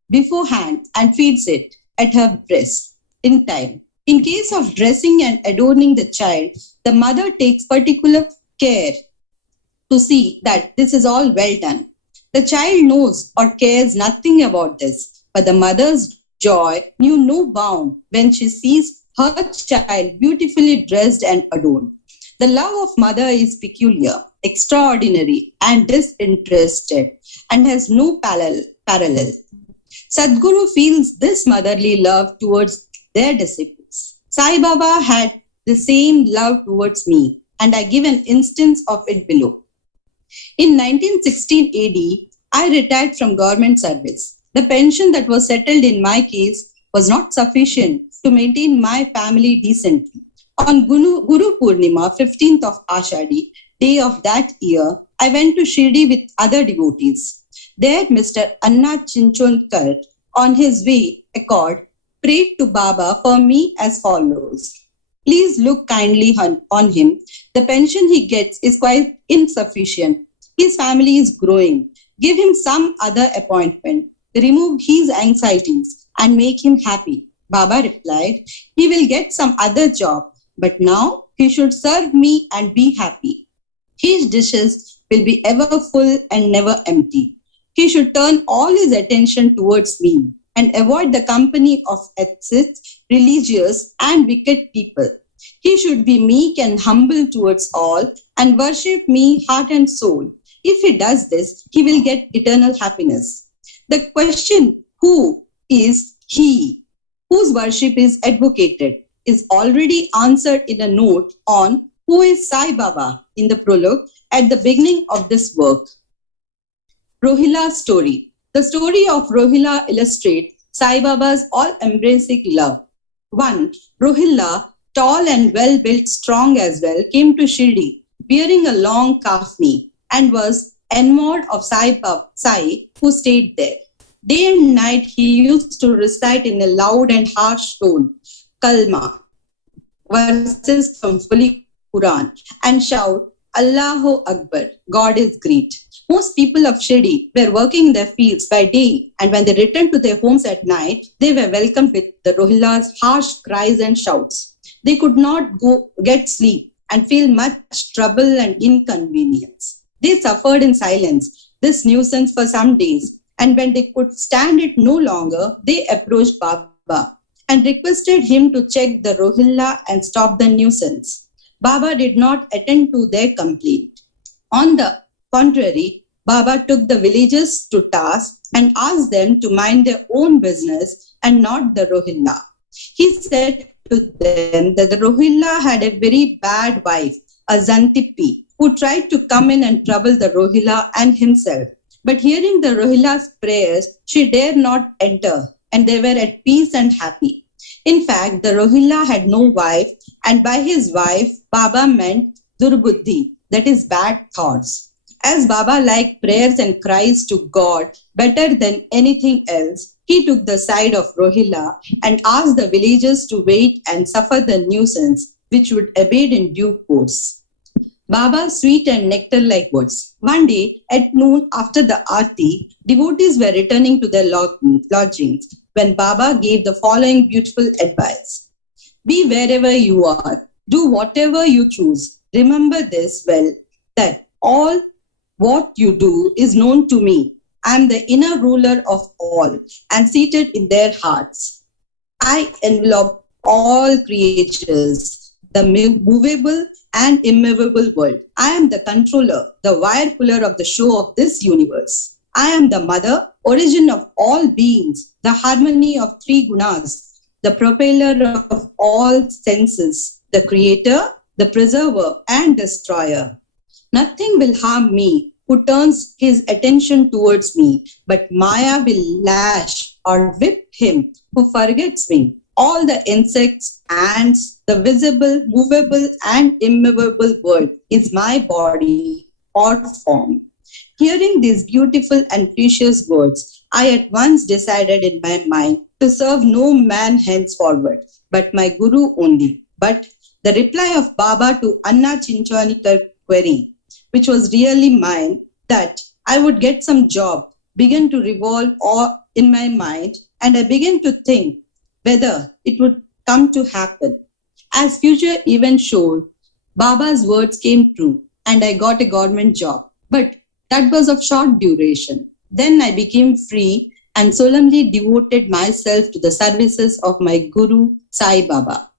beforehand and feeds it at her breast in time. In case of dressing and adorning the child, the mother takes particular care to see that this is all well done. The child knows or cares nothing about this, but the mother's joy knew no bound when she sees her child beautifully dressed and adorned. The love of mother is peculiar, extraordinary, and disinterested, and has no parallel. Sadhguru feels this motherly love towards their disciples. Sai Baba had the same love towards me, and I give an instance of it below. In 1916 AD, I retired from government service. The pension that was settled in my case was not sufficient to maintain my family decently. On Guru Purnima, 15th of Ashadi, day of that year, I went to Shirdi with other devotees. There, Mr. Anna Chinchonkar, on his way accord, prayed to Baba for me as follows. Please look kindly on him. The pension he gets is quite insufficient. His family is growing. Give him some other appointment. Remove his anxieties and make him happy. Baba replied, he will get some other job, but now he should serve me and be happy. His dishes will be ever full and never empty. He should turn all his attention towards me and avoid the company of atheists, religious, and wicked people. He should be meek and humble towards all and worship me heart and soul. If he does this, he will get eternal happiness. The question, who is he, whose worship is advocated, is already answered in a note on who is Sai Baba in the prologue at the beginning of this work. Rohilla's story. The story of Rohilla illustrates Sai Baba's all-embracing love. 1. Rohilla, tall and well-built, strong as well, came to Shirdi, bearing a long kafni, and was enamoured of Sai, who stayed there. Day and night he used to recite in a loud and harsh tone, Kalma, verses from Holy Quran, and shout, Allahu Akbar, God is great. Most people of Shirdi were working in their fields by day, and when they returned to their homes at night, they were welcomed with the Rohilla's harsh cries and shouts. They could not get sleep and feel much trouble and inconvenience. They suffered in silence this nuisance for some days, and when they could stand it no longer, they approached Baba and requested him to check the Rohilla and stop the nuisance. Baba did not attend to their complaint. On the contrary, Baba took the villagers to task and asked them to mind their own business and not the Rohilla. He said to them that the Rohilla had a very bad wife, a Zantipi, who tried to come in and trouble the Rohilla and himself. But hearing the Rohilla's prayers, she dared not enter, and they were at peace and happy. In fact, the Rohilla had no wife, and by his wife, Baba meant Durbuddhi, that is bad thoughts. As Baba liked prayers and cries to God better than anything else, he took the side of Rohilla and asked the villagers to wait and suffer the nuisance, which would abate in due course. Baba, sweet and nectar-like words. One day, at noon after the Aarti, devotees were returning to their lodgings when Baba gave the following beautiful advice. Be wherever you are. Do whatever you choose. Remember this well, that all what you do is known to me. I am the inner ruler of all and seated in their hearts. I envelop all creatures, the movable and immovable world. I am the controller, the wire puller of the show of this universe. I am the mother origin of all beings, the harmony of three gunas, the propeller of all senses, the creator, the preserver, and destroyer. Nothing will harm me who turns his attention towards me, but Maya will lash or whip him who forgets me. All the insects, ants, the visible, movable, and immovable world is my body or form. Hearing these beautiful and precious words, I at once decided in my mind to serve no man henceforward, but my Guru only. But the reply of Baba to Anna Chinchanikar query, which was really mine, that I would get some job, began to revolve in my mind, and I began to think whether it would come to happen. As future events showed, Baba's words came true, and I got a government job. But that was of short duration. Then I became free and solemnly devoted myself to the services of my Guru Sai Baba.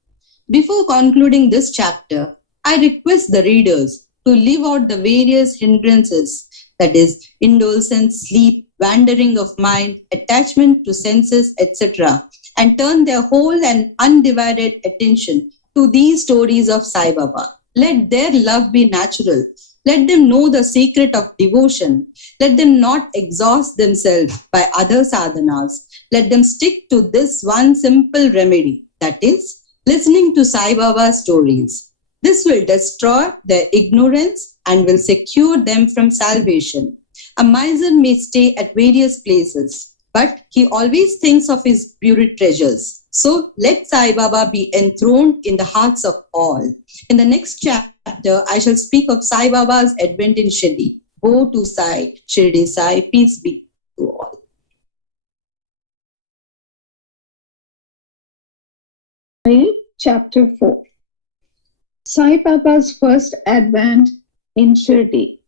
Before concluding this chapter, I request the readers to leave out the various hindrances, that is, indulgence, sleep, wandering of mind, attachment to senses, etc., and turn their whole and undivided attention to these stories of Sai Baba. Let their love be natural. Let them know the secret of devotion. Let them not exhaust themselves by other sadhanas. Let them stick to this one simple remedy, that is, listening to Sai Baba stories. This will destroy their ignorance and will secure them from salvation. A miser may stay at various places, but he always thinks of his buried treasures. So let Sai Baba be enthroned in the hearts of all. In the next chapter, I shall speak of Sai Baba's advent in Shirdi. Go to Sai, Shirdi Sai, peace be to all. Chapter 4. Sai Baba's first advent in Shirdi.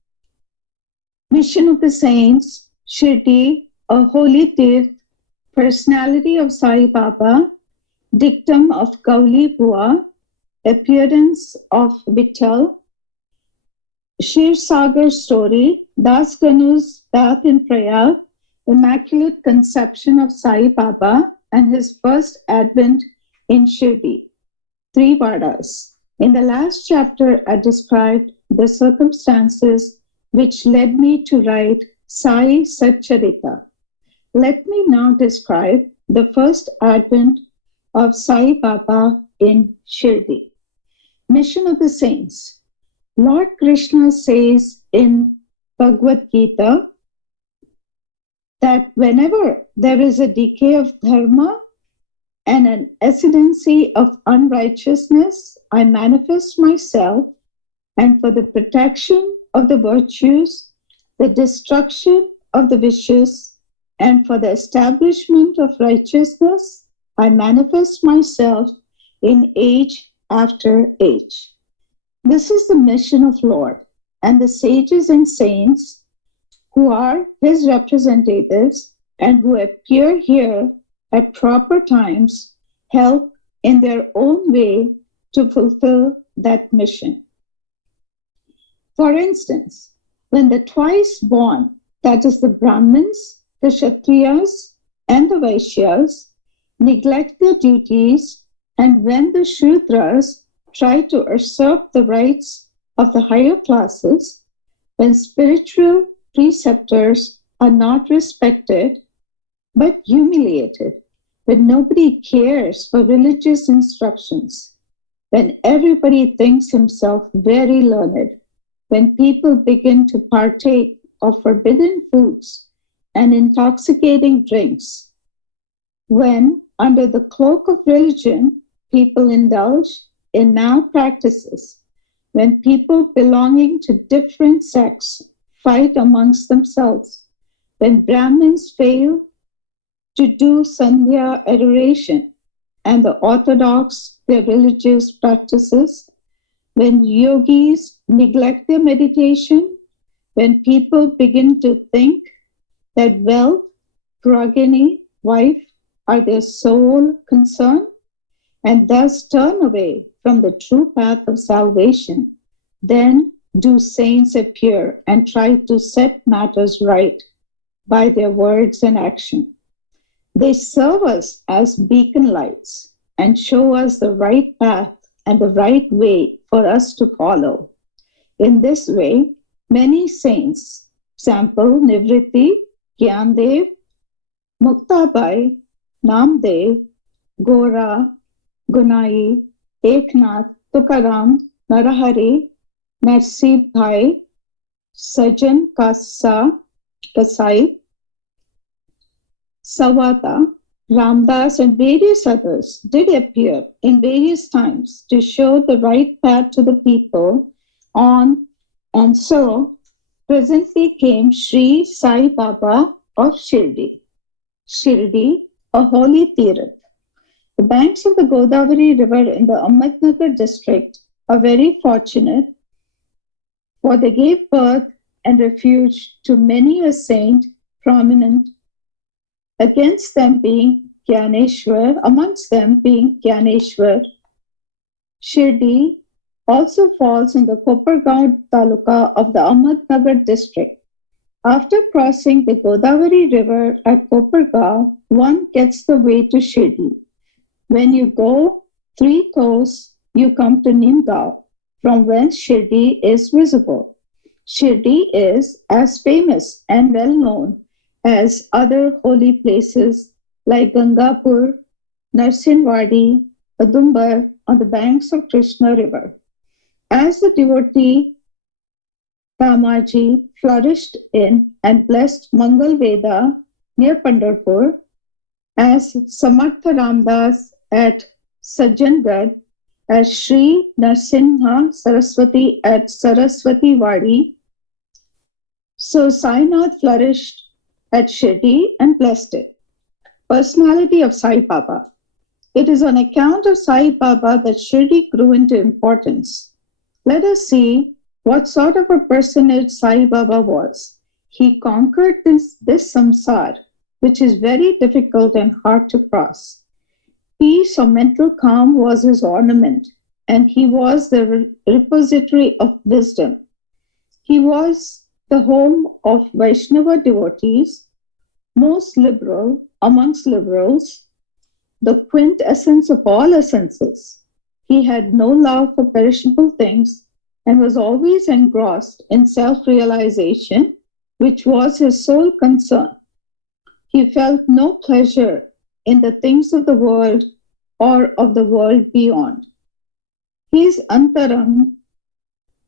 Mission of the Saints, Shirdi, a holy Tirth, personality of Sai Baba, dictum of Gauli Bua, appearance of Vittal, Shir Sagar story, Das Ganu's bath in Prayag, immaculate conception of Sai Baba, and his first advent in Shirdi. 3 Vadas. In the last chapter, I described the circumstances which led me to write Sai Satcharita. Let me now describe the first advent of Sai Baba in Shirdi. Mission of the Saints. Lord Krishna says in Bhagavad Gita that whenever there is a decay of dharma and an ascendancy of unrighteousness, I manifest myself, and for the protection of the virtues, the destruction of the vicious, and for the establishment of righteousness, I manifest myself in age after age. This is the mission of Lord, and the sages and saints who are his representatives and who appear here at proper times help in their own way to fulfill that mission. For instance, when the twice born, that is the Brahmins, the Kshatriyas, and the Vaishyas, neglect their duties, and when the Shudras try to usurp the rights of the higher classes, when spiritual preceptors are not respected but humiliated, when nobody cares for religious instructions, when everybody thinks himself very learned, when people begin to partake of forbidden foods and intoxicating drinks, when, under the cloak of religion, people indulge in malpractices, when people belonging to different sects fight amongst themselves, when Brahmins fail to do Sandhya adoration and the Orthodox their religious practices, when yogis neglect their meditation, when people begin to think that wealth, progeny, wife are their sole concern, and thus turn away from the true path of salvation, then do saints appear and try to set matters right. by their words and action. They serve us as beacon lights and show us the right path and the right way for us to follow. In this way, many saints, example Nivritti, Gyandev, Muktabai, Namdev, Gora, Gunai, Eknath, Tukaram, Narahari, Narsib Bhai, Sajan Kasai, Savata, Ramdas, and various others did appear in various times to show the right path to the people on, and so presently came Shri Sai Baba of Shirdi. Shirdi, a holy Tirath. The banks of the Godavari River in the Ahmednagar district are very fortunate, for they gave birth and refuge to many a saint prominent, amongst them being Gyaneshwar. Shirdi also falls in the Kopargaon Taluka of the Ahmednagar district. After crossing the Godavari River at Kopargaon, one gets the way to Shirdi. When you go 3 kos, you come to Nimgaon, from whence Shirdi is visible. Shirdi is as famous and well known as other holy places like Gangapur, Narsinwadi, Adumbar on the banks of Krishna River. As the devotee Damaji flourished in and blessed Mangal Veda near Pandharpur, as Samartha Ramdas at Sajjangad, as Sri Narsimha Saraswati at Saraswati Wadi, so Sainath flourished at Shirdi and blessed it. Personality of Sai Baba. It is on account of Sai Baba that Shirdi grew into importance. Let us see what sort of a personage Sai Baba was. He conquered this samsar, which is very difficult and hard to cross. Peace or mental calm was his ornament, and he was the repository of wisdom. He was the home of Vaishnava devotees, most liberal amongst liberals, the quintessence of all essences. He had no love for perishable things and was always engrossed in self-realization, which was his sole concern. He felt no pleasure in the things of the world or of the world beyond. His antarang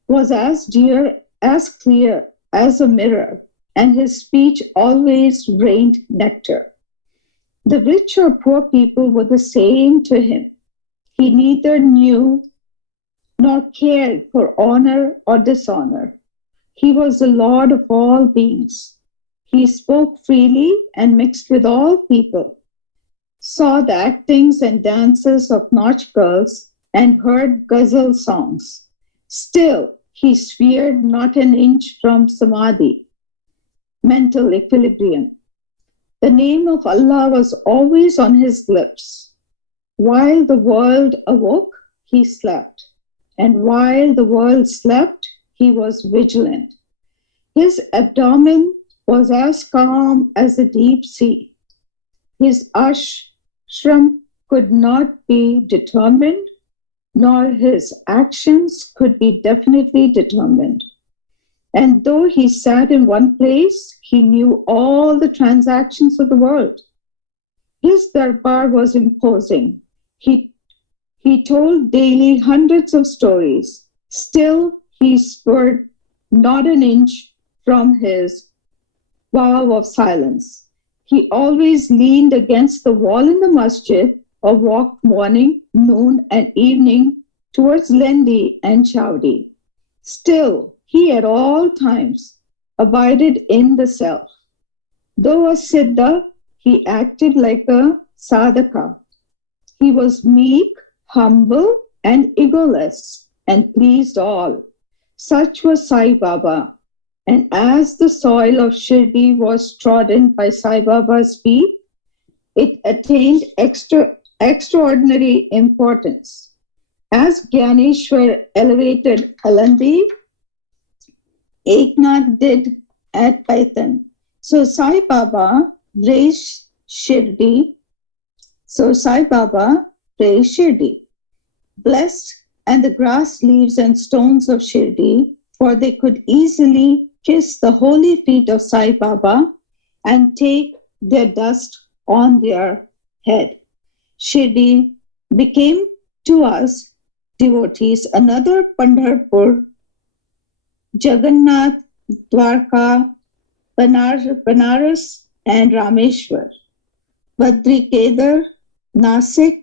was as clear as a mirror, and his speech always rained nectar. The rich or poor people were the same to him. He neither knew nor cared for honor or dishonor. He was the Lord of all beings. He spoke freely and mixed with all people, saw the actings and dances of nautch girls, and heard ghazal songs. Still, he swerved not an inch from samadhi, mental equilibrium. The name of Allah was always on his lips. While the world awoke, he slept. And while the world slept, he was vigilant. His abdomen was as calm as the deep sea. His ashram could not be determined, nor his actions could be definitely determined. And though he sat in one place, he knew all the transactions of the world. His darbar was imposing. He told daily hundreds of stories. Still, he swerved not an inch from his vow of silence. He always leaned against the wall in the masjid or walked morning, noon, and evening towards Lendi and Chowdi. Still, he at all times abided in the self. Though a siddha, he acted like a sadhaka. He was meek, humble, and egoless, and pleased all. Such was Sai Baba. And as the soil of Shirdi was trodden by Sai Baba's feet, it attained extraordinary importance. As Gyaneshwar elevated Alandi, Eknath did at Paitan, So Sai Baba raised Shirdi. Blessed and the grass, leaves, and stones of Shirdi, for they could easily kiss the holy feet of Sai Baba and take their dust on their head. Shirdi became to us devotees another Pandharpur, Jagannath, Dwarka, Banaras, and Rameshwar, Badri-Kedar, Nasik,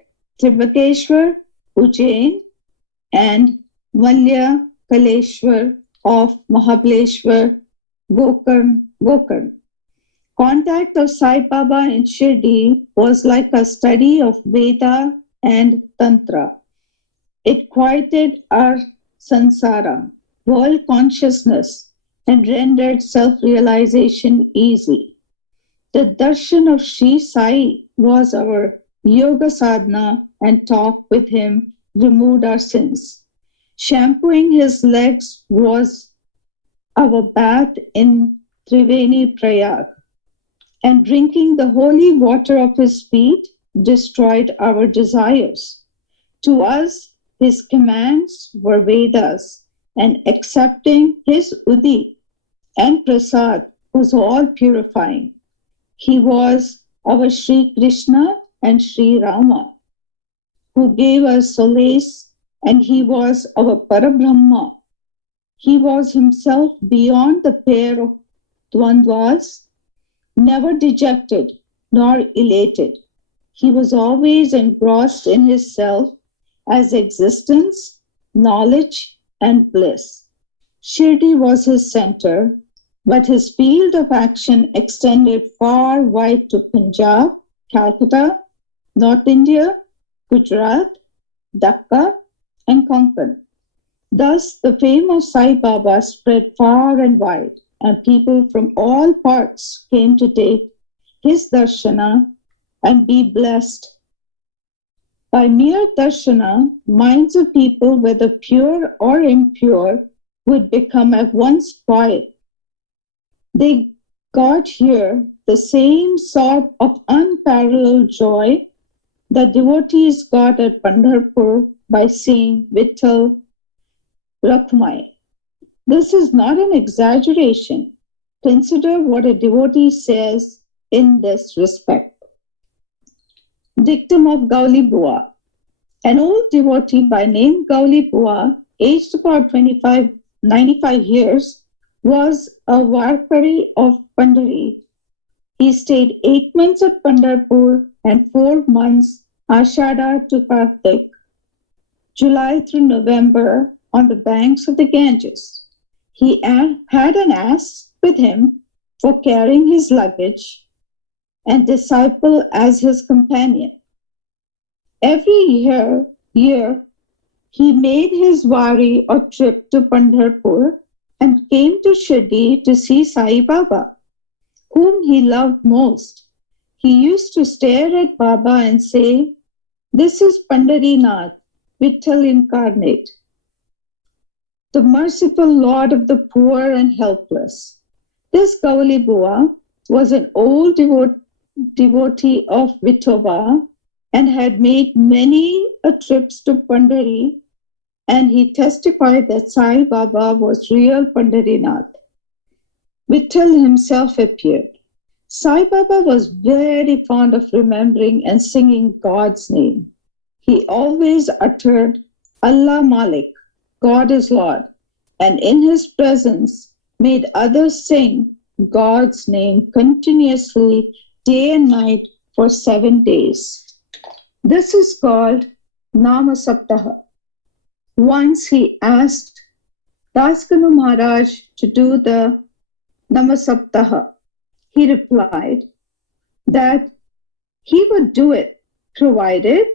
Tribakeshwar, Ujjain, and Malya Kaleshwar of Mahabaleshwar, Gokarn. Contact of Sai Baba in Shirdi was like a study of Veda and Tantra. It quieted our sansara, world consciousness, and rendered self-realization easy. The darshan of Shri Sai was our yoga sadhana, and talk with him removed our sins. Shampooing his legs was our bath in Triveni Prayag, and drinking the holy water of his feet destroyed our desires. To us, his commands were Vedas, and accepting his Udi and Prasad was all purifying. He was our Sri Krishna and Sri Rama, who gave us solace, and he was our Parabrahma. He was himself beyond the pair of Dvandvas, never dejected nor elated. He was always engrossed in his self as existence, knowledge, and bliss. Shirdi was his center, but his field of action extended far wide to Punjab, Calcutta, North India, Gujarat, Dhaka, and Konkan. Thus, the fame of Sai Baba spread far and wide, and people from all parts came to take his darshana and be blessed. By mere darshana, minds of people, whether pure or impure, would become at once quiet. They got here the same sort of unparalleled joy that devotees got at Pandharpur by seeing Vitthal Rakhmai. This is not an exaggeration. Consider what a devotee says in this respect. Dictum of Gauli Bua. An old devotee by name Gauli Bua, aged about 95 years, was a Varkari of Pandari. He stayed 8 months at Pandharpur and 4 months Ashada to Kartik, July through November, on the banks of the Ganges. He had an ass with him for carrying his luggage and disciple as his companion. Every year he made his wari or trip to Pandharpur and came to Shirdi to see Sai Baba, whom he loved most. He used to stare at Baba and say, "This is Pandarinath, Vitthal incarnate, the merciful Lord of the poor and helpless." This Gauli Bua was an old devotee of Vithoba and had made many trips to Pandari, and he testified that Sai Baba was real Pandarinath. Vitthal himself appeared. Sai Baba was very fond of remembering and singing God's name. He always uttered Allah Malik, God is Lord, and in his presence made others sing God's name continuously day and night for 7 days. This is called Nama Saptaha. Once he asked Daskanu Maharaj to do the Nama Saptaha. He replied that he would do it, provided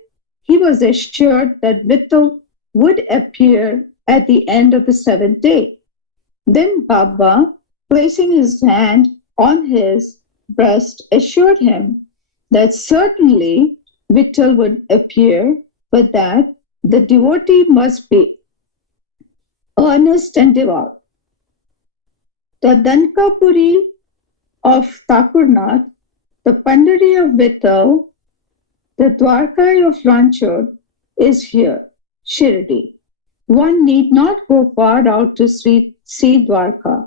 he was assured that Vitthal would appear at the end of the 7th day. Then Baba, placing his hand on his breast, assured him that certainly Vitthal would appear, but that the devotee must be earnest and devout. The Dankapuri of Thakurnath, the Pandari of Vittal, the Dwarka of Ranchod is here, Shirdi. One need not go far out to see Dwarka.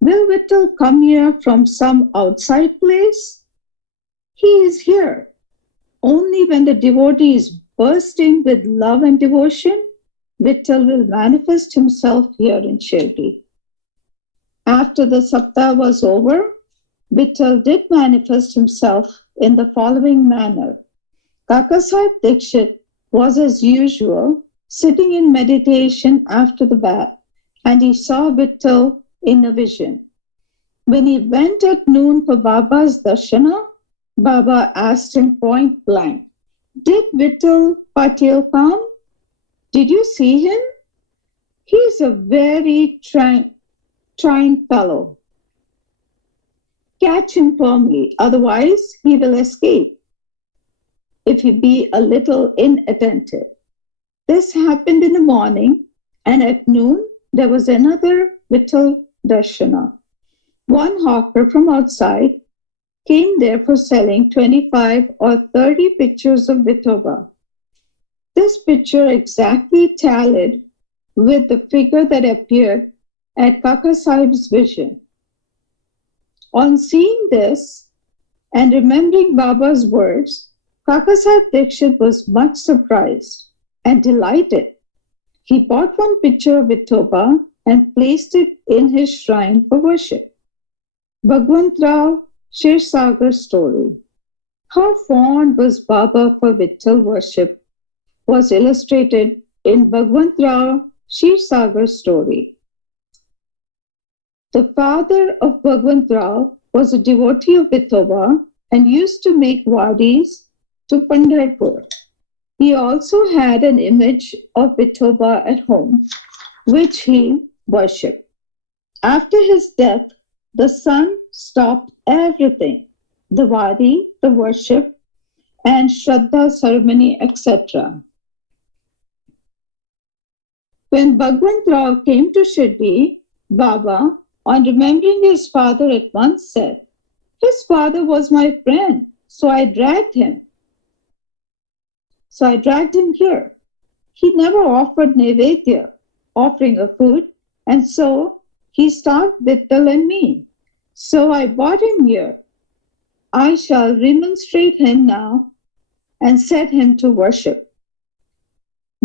Will Vittal come here from some outside place? He is here. Only when the devotee is bursting with love and devotion, Vittal will manifest himself here in Shirdi. After the Saptah was over, Vittal did manifest himself in the following manner. Kakasaheb Dikshit was as usual sitting in meditation after the bath, and he saw Vittal in a vision. When he went at noon for Baba's darshana, Baba asked him point blank, "Did Vittal Patil come? Did you see him? He is a very trying fellow. Catch him firmly, otherwise he will escape if he be a little inattentive." This happened in the morning, and at noon there was another Vittal darshana. One hawker from outside came there for selling 25 or 30 pictures of Vithoba. This picture exactly tallied with the figure that appeared at Kaka Sahib's vision. On seeing this and remembering Baba's words, Kaka Sahib Dikshit was much surprised and delighted. He bought one picture of Vithoba and placed it in his shrine for worship. Bhagwant Rao Shirsagar story. How fond was Baba for Vittal worship was illustrated in Bhagwant Rao Shirsagar story. The father of Bhagwant Rao was a devotee of Vithoba and used to make wadis to Pandharpur. He also had an image of Vithoba at home, which he worshipped. After his death, the son stopped everything, the wadi, the worship, and Shraddha ceremony, etc. When Bhagwant Rao came to Shirdi, Baba, on remembering his father, at once said, "His father was my friend, so I dragged him here. He never offered Nevedya, offering a food, and so he starved Vittal and me. So I brought him here. I shall remonstrate him now and set him to worship."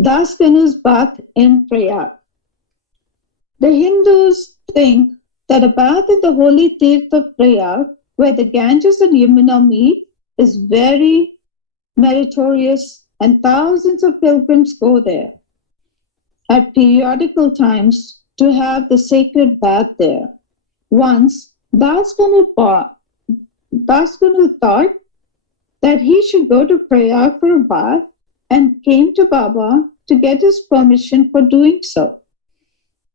Das Kanu's bath in Prayag. The Hindus think that a bath in the holy Tirth of Prayag, where the Ganges and Yamuna meet, is very meritorious, and thousands of pilgrims go there at periodical times to have the sacred bath there. Once, Das Kanu thought that he should go to Prayag for a bath and came to Baba to get his permission for doing so.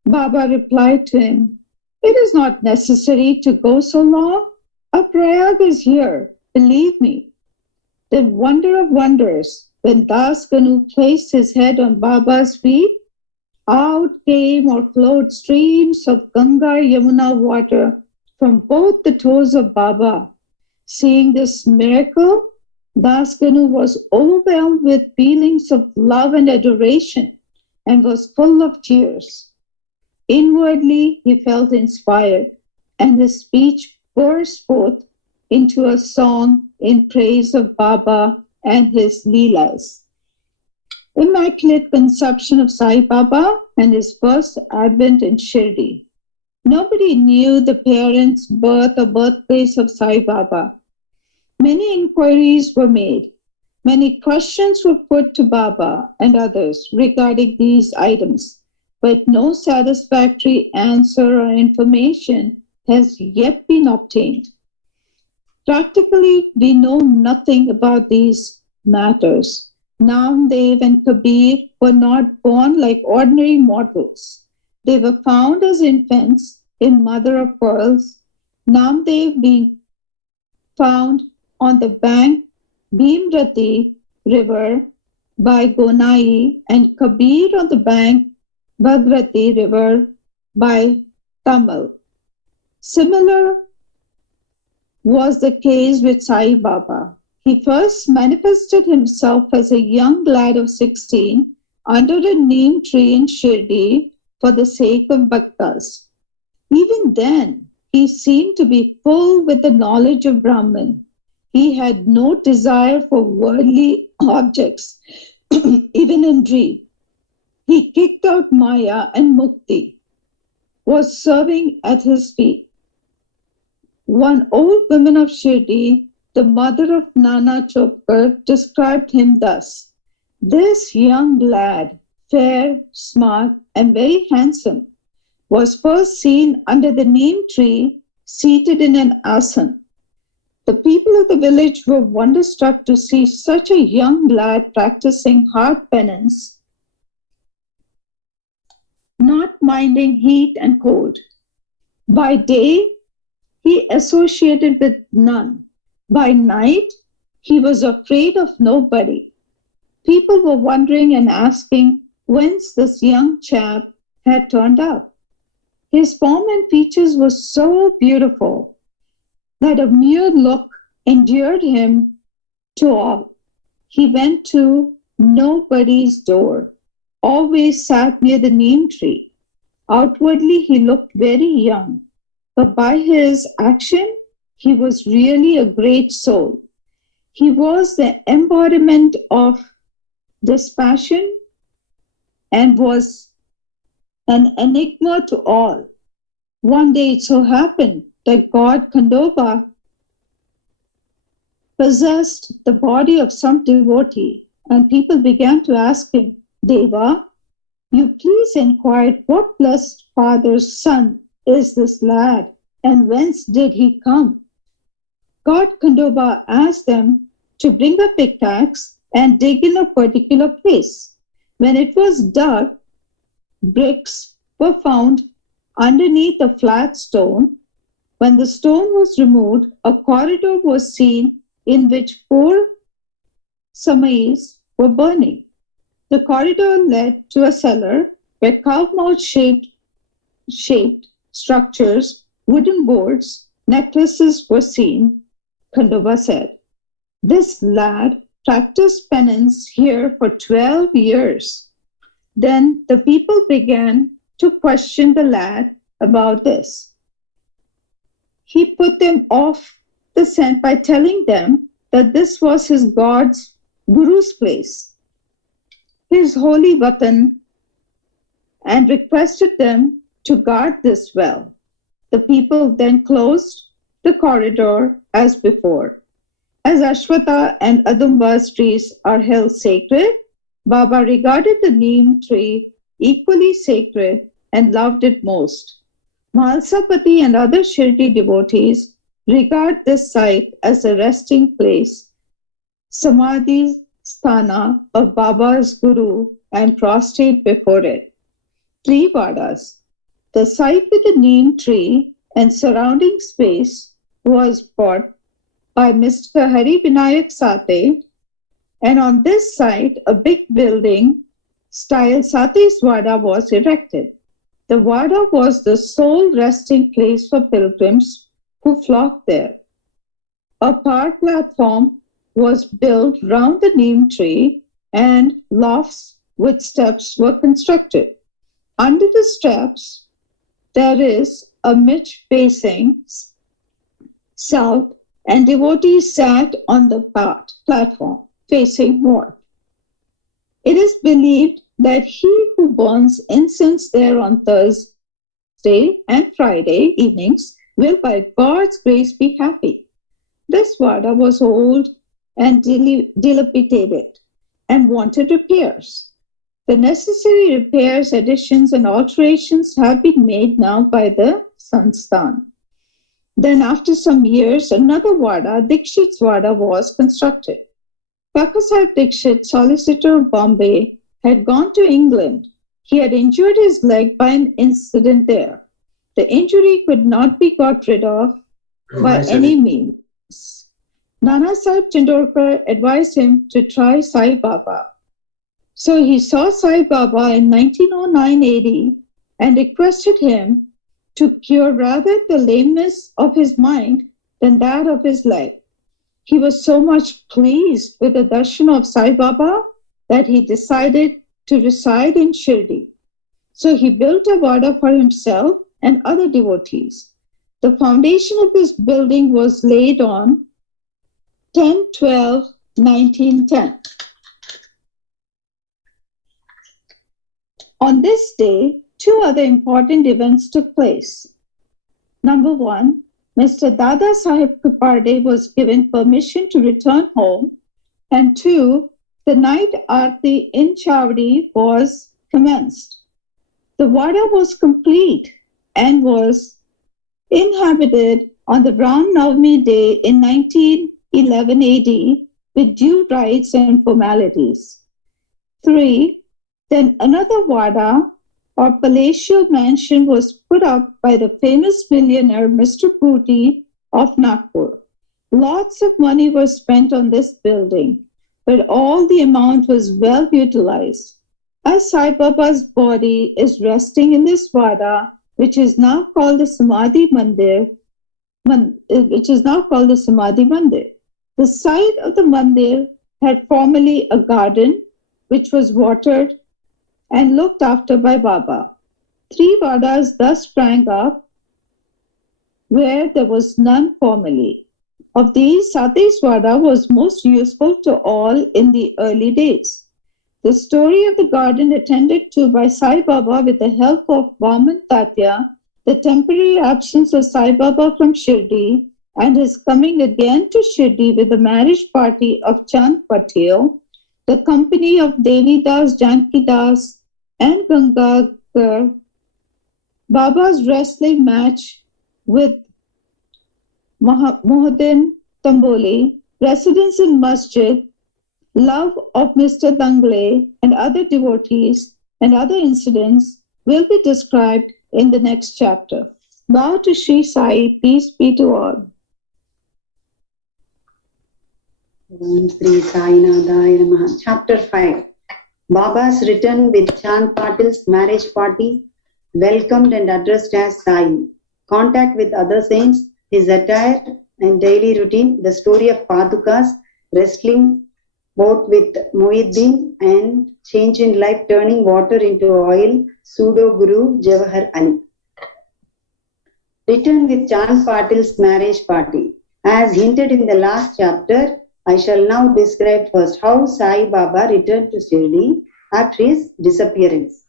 Baba replied to him, "It is not necessary to go so long. A Prayag is here, believe me." Then, wonder of wonders, when Das Kanu placed his head on Baba's feet, out came or flowed streams of Ganga Yamuna water from both the toes of Baba. Seeing this miracle, Das Kanu was overwhelmed with feelings of love and adoration and was full of tears. Inwardly, he felt inspired, and his speech burst forth into a song in praise of Baba and his Leelas. Immaculate Conception of Sai Baba and his first advent in Shirdi. Nobody knew the parents' birth or birthplace of Sai Baba. Many inquiries were made. Many questions were put to Baba and others regarding these items, but no satisfactory answer or information has yet been obtained. Practically, we know nothing about these matters. Namdev and Kabir were not born like ordinary mortals. They were found as infants in mother of pearls, Namdev being found on the bank Bhimrati river by Gonai and Kabir on the bank Bhagrati river by Tamil. Similar was the case with Sai Baba. He first manifested himself as a young lad of 16 under a neem tree in Shirdi for the sake of bhaktas. Even then, he seemed to be full with the knowledge of Brahman. He had no desire for worldly objects, even in dream. He kicked out Maya and Mukti, was serving at his feet. One old woman of Shirdi, the mother of Nana Chopkar, described him thus: "This young lad, fair, smart, and very handsome, was first seen under the neem tree, seated in an asan. The people of the village were wonderstruck to see such a young lad practicing hard penance, not minding heat and cold. By day, he associated with none. By night, he was afraid of nobody. People were wondering and asking whence this young chap had turned up. His form and features were so beautiful that a mere look endeared him to all. He went to nobody's door, always sat near the neem tree. Outwardly, he looked very young, but by his action, he was really a great soul. He was the embodiment of dispassion and was an enigma to all. One day it so happened that God Khandoba possessed the body of some devotee, and people began to ask him, Deva, you please inquire what blessed father's son is this lad, and whence did he come? God Khandoba asked them to bring a pickaxe and dig in a particular place. When it was dug, bricks were found underneath a flat stone. When the stone was removed, a corridor was seen in which 4 samais were burning. The corridor led to a cellar where cow-mouth shaped structures, wooden boards, necklaces were seen. Khandoba said, "This lad practiced penance here for 12 years. Then the people began to question the lad about this. He put them off the scent by telling them that this was his God's Guru's place, his holy Vatan, and requested them to guard this well. The people then closed the corridor as before. As Ashwata and Adumba's trees are held sacred, Baba regarded the neem tree equally sacred and loved it most. Mahalsapati and other Shirdi devotees regard this site as a resting place, Samadhi Sthana of Baba's Guru, and prostrate before it. 3 vadas. The site with the neem tree and surrounding space was bought by Mr. Hari Vinayak Sate, and on this site a big building style Sate's Vada was erected. The Vada was the sole resting place for pilgrims who flocked there. A park platform was built round the neem tree and lofts with steps were constructed. Under the steps, there is a niche facing south, and devotees sat on the platform facing north. It is believed that he who burns incense there on Thursday and Friday evenings will by God's grace be happy. This Vada was old and dilapidated and wanted repairs. The necessary repairs, additions, and alterations have been made now by the Sansthan. Then after some years, another Vada, Dikshit's Vada, was constructed. Kakasaheb Dikshit, solicitor of Bombay, had gone to England. He had injured his leg by an incident there. The injury could not be got rid of by any means. Nana Sahib Chindorkar advised him to try Sai Baba. So he saw Sai Baba in 1909-80 and requested him to cure rather the lameness of his mind than that of his leg. He was so much pleased with the darshan of Sai Baba that he decided to reside in Shirdi. So he built a vada for himself and other devotees. The foundation of this building was laid on 10/12/1910. On this day, two other important events took place. Number one, Mr. Dada Sahib Kaparde was given permission to return home, and two, the night aarti in Chavdi was commenced. The vada was complete and was inhabited on the Ram Navami day in 1911 AD with due rites and formalities. 3. Then another vada or palatial mansion was put up by the famous millionaire Mr. Booty of Nagpur. Lots of money was spent on this building, but all the amount was well utilized. As Sai Baba's body is resting in this vada, which is now called the Samadhi Mandir, the site of the mandir had formerly a garden which was watered and looked after by Baba. 3 vadas thus sprang up where there was none formerly. Of these, Sati's vada was most useful to all in the early days. The story of the garden attended to by Sai Baba with the help of Vaman Tatya, the temporary absence of Sai Baba from Shirdi, and his coming again to Shirdi with the marriage party of Chand Patel, the company of Devi Das, Janki Das, and Gangadhar, Baba's wrestling match with Mohuddin Tamboli, residence in Masjid, love of Mr. Dangle and other devotees, and other incidents will be described in the next chapter. Bow to Shri Sai, peace be to all. Om Shri Sai Namaha. Chapter 5. Baba's return with Chand Patil's marriage party, welcomed and addressed as Sai. Contact with other saints, his attire and daily routine, the story of Padukas, wrestling both with Mohiuddin, and change in life, turning water into oil, pseudo Guru Jawahar Ali. Return with Chand Patil's marriage party. As hinted in the last chapter, I shall now describe first how Sai Baba returned to Shirdi after his disappearance.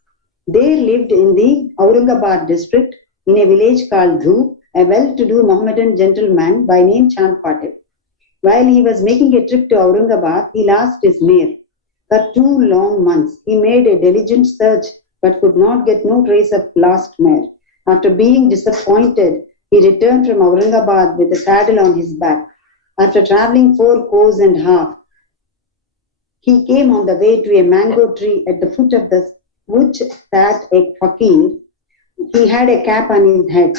They lived in the Aurangabad district in a village called Dhoop, a well-to-do Mohammedan gentleman by name Chand Patil. While he was making a trip to Aurangabad, he lost his mare. For 2 long months, he made a diligent search but could not get no trace of lost mare. After being disappointed, he returned from Aurangabad with a saddle on his back. After traveling 4 kos and half, he came on the way to a mango tree at the foot of which sat a fakir. He had a cap on his head,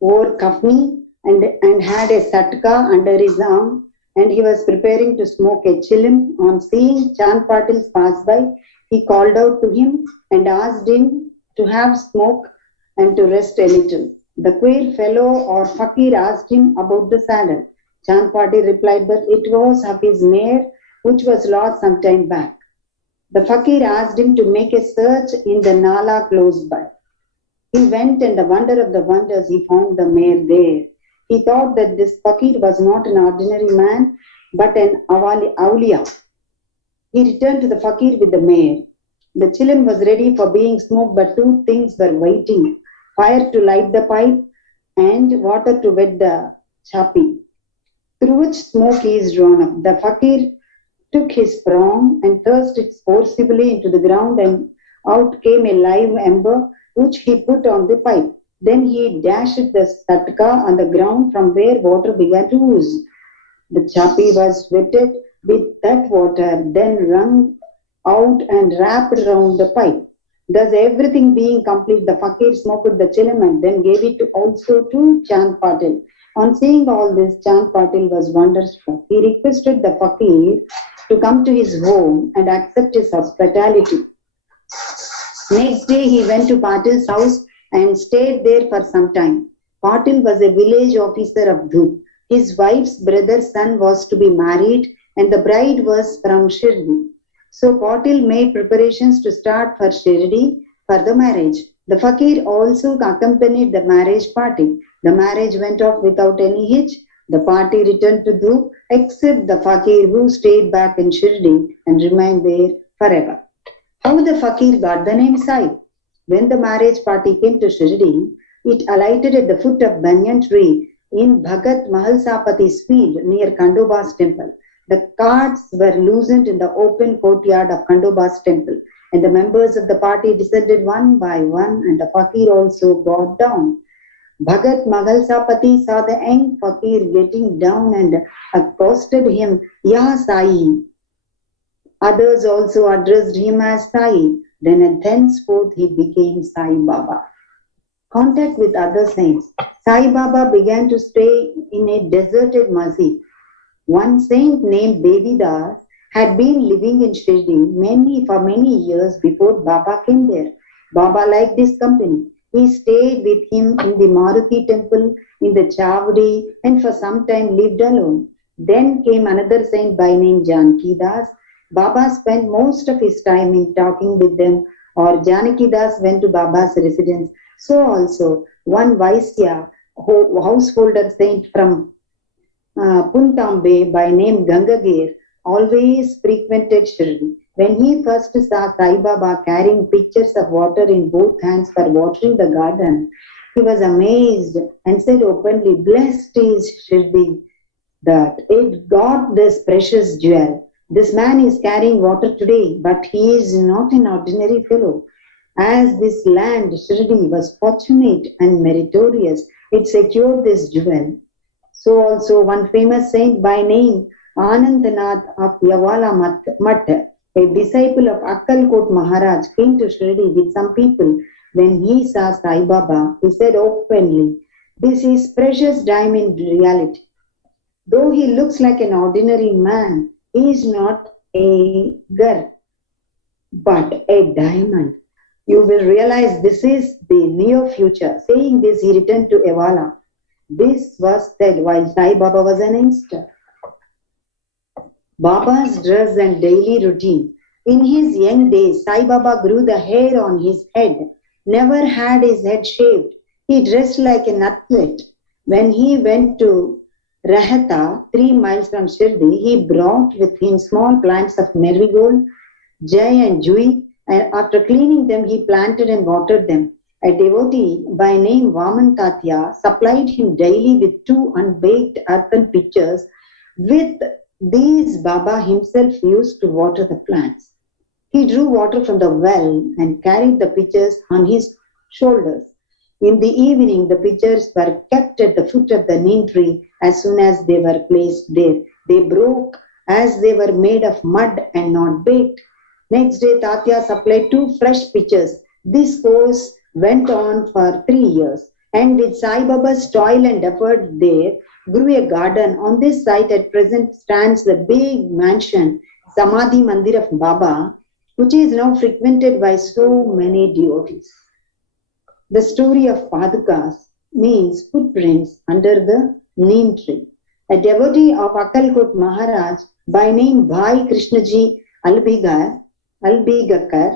wore kafni, and had a satka under his arm, and he was preparing to smoke a chilim. On seeing Chand Patil pass by, he called out to him and asked him to have smoke and to rest a little. The queer fellow or fakir asked him about the saddle. Chand Patil replied that it was of his mare, which was lost some time back. The fakir asked him to make a search in the nala close by. He went, and the wonder of the wonders, he found the mare there. He thought that this fakir was not an ordinary man, but an awliya. He returned to the fakir with the mare. The chilim was ready for being smoked, but 2 things were waiting: fire to light the pipe and water to wet the chapi, through which smoke is drawn up. The fakir took his prong and thrust it forcibly into the ground, and out came a live ember, which he put on the pipe. Then he dashed the satka on the ground, from where water began to ooze. The chapi was wetted with that water, then wrung out and wrapped around the pipe. Thus, everything being complete, the fakir smoked the chilim and then gave it also to Chand Patil. On seeing all this, Chand Patil was wonderstruck. He requested the fakir to come to his home and accept his hospitality. Next day, he went to Patil's house and stayed there for some time. Patil was a village officer of Dhoop. His wife's brother's son was to be married and the bride was from Shirdi. So Patil made preparations to start for Shirdi for the marriage. The fakir also accompanied the marriage party. The marriage went off without any hitch. The party returned to Dhruv except the fakir who stayed back in Shirdi and remained there forever. How the fakir got the name Sai? When the marriage party came to Shirdi, it alighted at the foot of banyan tree in Bhagat Mahalsapati's field near Khandoba's temple. The carts were loosened in the open courtyard of Khandoba's temple, and the members of the party descended one by one, and the fakir also got down. Bhagat Mahalsapati saw the young fakir getting down and accosted him, Ya Sai. Others also addressed him as Sai. Then and thenceforth he became Sai Baba. Contact with other saints. Sai Baba began to stay in a deserted masjid. One saint named Devidas had been living in Shirdi for many years before Baba came there. Baba liked his company. He stayed with him in the Maruti temple, in the Chavdi, and for some time lived alone. Then came another saint by name Janaki Das. Baba spent most of his time in talking with them, or Janaki Das went to Baba's residence. So also one Vaisya, householder saint from Puntambe by name Gangagir, always frequented Shirdi. When he first saw Sai Baba carrying pitchers of water in both hands for watering the garden, he was amazed and said openly, Blessed is Shirdi that it got this precious jewel. This man is carrying water today, but he is not an ordinary fellow. As this land, Shirdi, was fortunate and meritorious, it secured this jewel. So also one famous saint by name Anandanath of Yavala Math, a disciple of Akkalkot Maharaj, came to Shirdi with some people. When he saw Sai Baba, he said openly, This is precious diamond reality. Though he looks like an ordinary man, he is not a gar, but a diamond. You will realize this is the near future. Saying this, he returned to Evala. This was said while Sai Baba was an youngster. Baba's dress and daily routine. In his young days, Sai Baba grew the hair on his head, never had his head shaved. He dressed like an athlete. When he went to Rahata, 3 miles from Shirdi, he brought with him small plants of marigold, jai and jui, and after cleaning them, he planted and watered them. A devotee by name Vaman Tatya supplied him daily with 2 unbaked earthen pitchers. With these, Baba himself used to water the plants. He drew water from the well and carried the pitchers on his shoulders. In the evening, the pitchers were kept at the foot of the neem tree. As soon as they were placed there, they broke as they were made of mud and not baked. Next day, Tatya supplied 2 fresh pitchers. This course went on for 3 years. And with Sai Baba's toil and effort, there grew a garden. On this site at present stands the big mansion, Samadhi Mandir of Baba, which is now frequented by so many devotees. The story of Padukas means footprints under the neem tree. A devotee of Akkalkot Maharaj by name Bhai Krishnaji Albigakar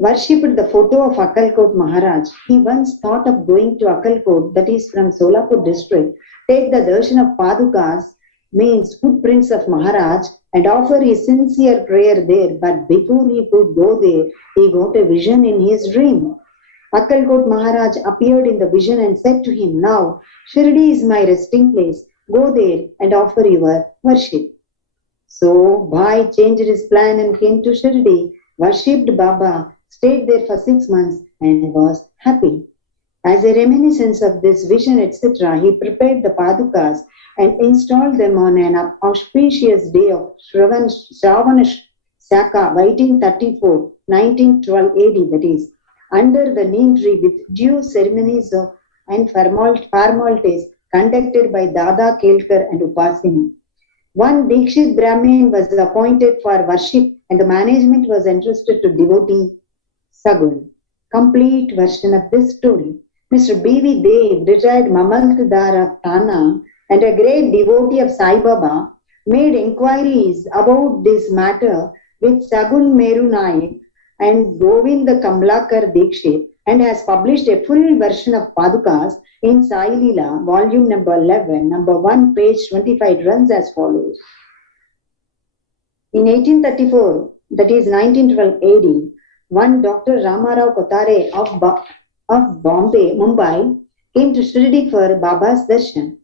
worshipped the photo of Akkalkot Maharaj. He once thought of going to Akkalkot, that is from Solapur district, take the darshan of Padukas, means footprints of Maharaj, and offer his sincere prayer there. But before he could go there, he got a vision in his dream. Akkalkot Maharaj appeared in the vision and said to him, Now, Shirdi is my resting place. Go there and offer your worship. So, Bhai changed his plan and came to Shirdi, worshipped Baba, stayed there for 6 months and was happy. As a reminiscence of this vision, etc., he prepared the Padukas and installed them on an auspicious day of Shravana Shaka, 1834, 1912 AD, that is, under the neem tree with due ceremonies and formalities conducted by Dada Kelkar and Upasini. One Dikshit Brahmin was appointed for worship and the management was entrusted to devotee Sagun. Complete version of this story. Mr. B.V. Dev, retired Mamaltadar of Thana, and a great devotee of Sai Baba, made inquiries about this matter with Sagun Meru Naik and Govind Kamlakar Dikshit, and has published a full version of Padukas in Sai Leela, volume number 11, number 1, page 25. It runs as follows. In 1834, that is 1912 AD, one Dr. Ramarao Kotare of Bombay, Mumbai, came to Shirdi for Baba's darshan.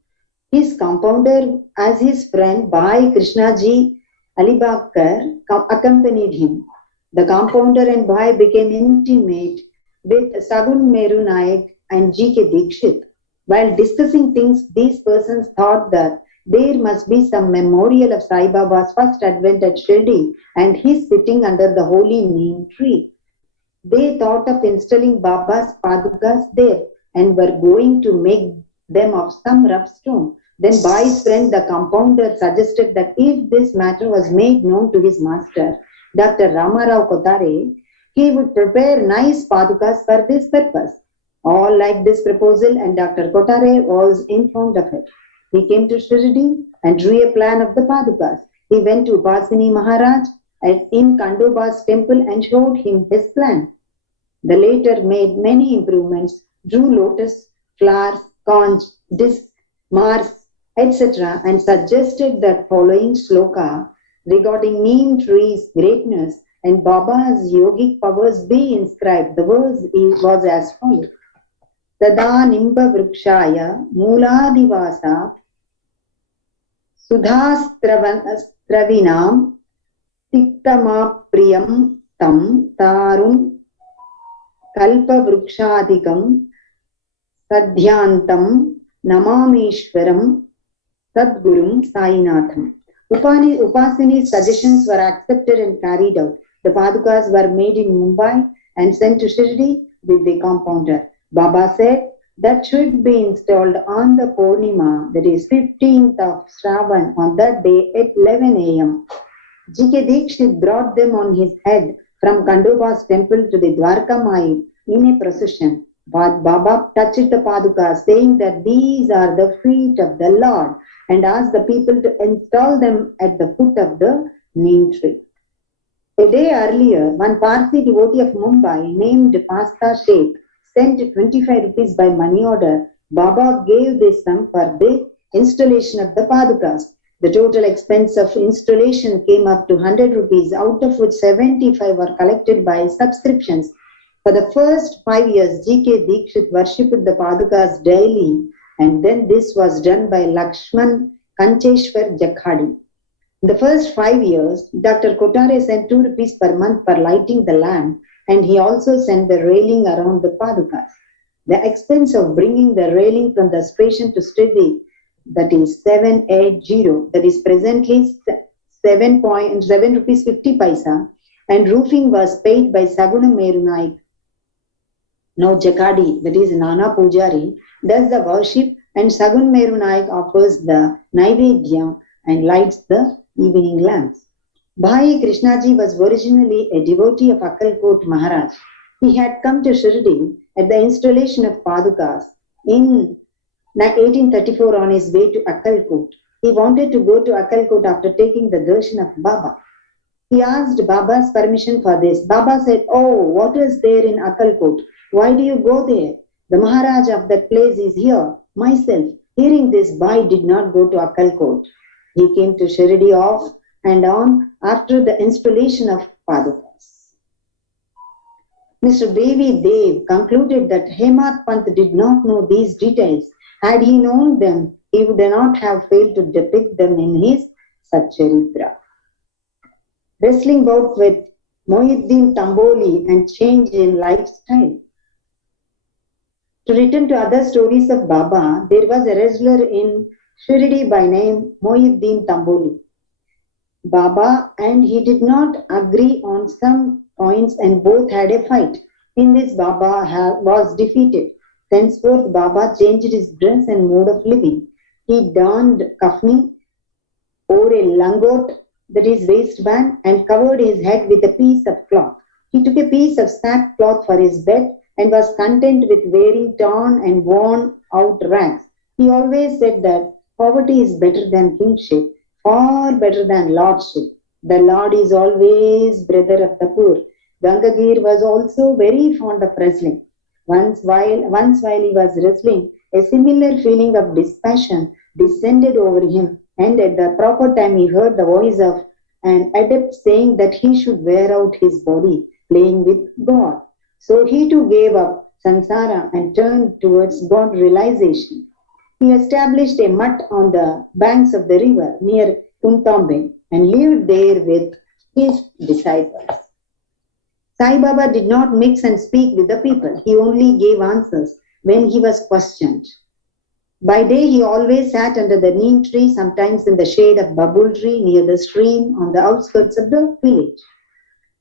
His compounder, as his friend Bhai Krishnaji Alibakar, accompanied him. The compounder and Bhai became intimate with Sagun Meru Naik and G.K. Dikshit. While discussing things, these persons thought that there must be some memorial of Sai Baba's first advent at Shirdi and his sitting under the holy neem tree. They thought of installing Baba's Padukas there and were going to make them of some rough stone. Then Bhai's friend, the compounder, suggested that if this matter was made known to his master, Dr. Ramarao Kotare, he would prepare nice Padukas for this purpose. All liked this proposal and Dr. Kotare was informed of it. He came to Shirdi and drew a plan of the Padukas. He went to Upasini Maharaj in Kandoba's temple and showed him his plan. The latter made many improvements, drew lotus, flowers, conch, disc, Mars, etc. and suggested that following sloka regarding neem tree's greatness and Baba's yogic powers be inscribed. The verse was as follows. Tada nimba vrukshaya mooladivasa sudhastravinam tiktamapriyam tam tarum kalpa vrukshadikam sadhyantam namamishwaram sadgurum sainatham. Upasini's suggestions were accepted and carried out. The Padukas were made in Mumbai and sent to Shirdi with the compounder. Baba said that should be installed on the Purnima, that is 15th of Shravan, on that day at 11 a.m. G.K. Dikshit brought them on his head from Kandoba's temple to the Dwarka Mai in a procession. But Baba touched the Padukas, saying that these are the feet of the Lord, and asked the people to install them at the foot of the neem tree. A day earlier, one Parsi devotee of Mumbai named Pasta Sheikh sent 25 rupees by money order. Baba gave this sum for the installation of the Padukas. The total expense of installation came up to 100 rupees, out of which 75 were collected by subscriptions. For the first 5 years, G.K. Dikshit worshipped the Padukas daily, and then this was done by Lakshman Kancheshwar Jakhadi. In the first 5 years, Dr. Kotare sent 2 rupees per month for lighting the lamp, and he also sent the railing around the Padukas. The expense of bringing the railing from the station to Shirdi, that is 780, that is presently 7 rupees 50 paisa, and roofing was paid by Saguna Meru Naik. Now Jakadi, that is Nana Pujari, does the worship, and Sagun Meru Naik offers the Naivedya and lights the evening lamps. Bhai Krishnaji was originally a devotee of Akkalkot Maharaj. He had come to Shirdi at the installation of Padukas in 1834 on his way to Akkalkot. He wanted to go to Akkalkot after taking the darshan of Baba. He asked Baba's permission for this. Baba said, "Oh, what is there in Akkalkot? Why do you go there? The Maharaj of that place is here, myself." Hearing this, Bhai did not go to Akkalkot. He came to Shirdi off and on after the installation of Padukas. Mr. Devi Dev concluded that Hemadpanth did not know these details. Had he known them, he would not have failed to depict them in his Satcharita. Wrestling bout with Mohiuddin Tamboli and change in lifestyle. To return to other stories of Baba, there was a wrestler in Shirdi by name Mohiuddin Tamboli. Baba and he did not agree on some points and both had a fight. In this, Baba was defeated. Thenceforth, Baba changed his dress and mode of living. He donned kafni, wore a langot, that is waistband, and covered his head with a piece of cloth. He took a piece of sackcloth for his bed and was content with wearing torn and worn out rags. He always said that Poverty is better than kingship, far better than lordship. The Lord is always brother of the poor. Gangagir was also very fond of wrestling. Once while he was wrestling, a similar feeling of dispassion descended over him, and at the proper time he heard the voice of an adept saying that he should wear out his body playing with God. So he too gave up samsara and turned towards God realization. He established a mutt on the banks of the river near Kuntambe and lived there with his disciples. Sai Baba did not mix and speak with the people. He only gave answers when he was questioned. By day, he always sat under the neem tree, sometimes in the shade of babul tree near the stream on the outskirts of the village.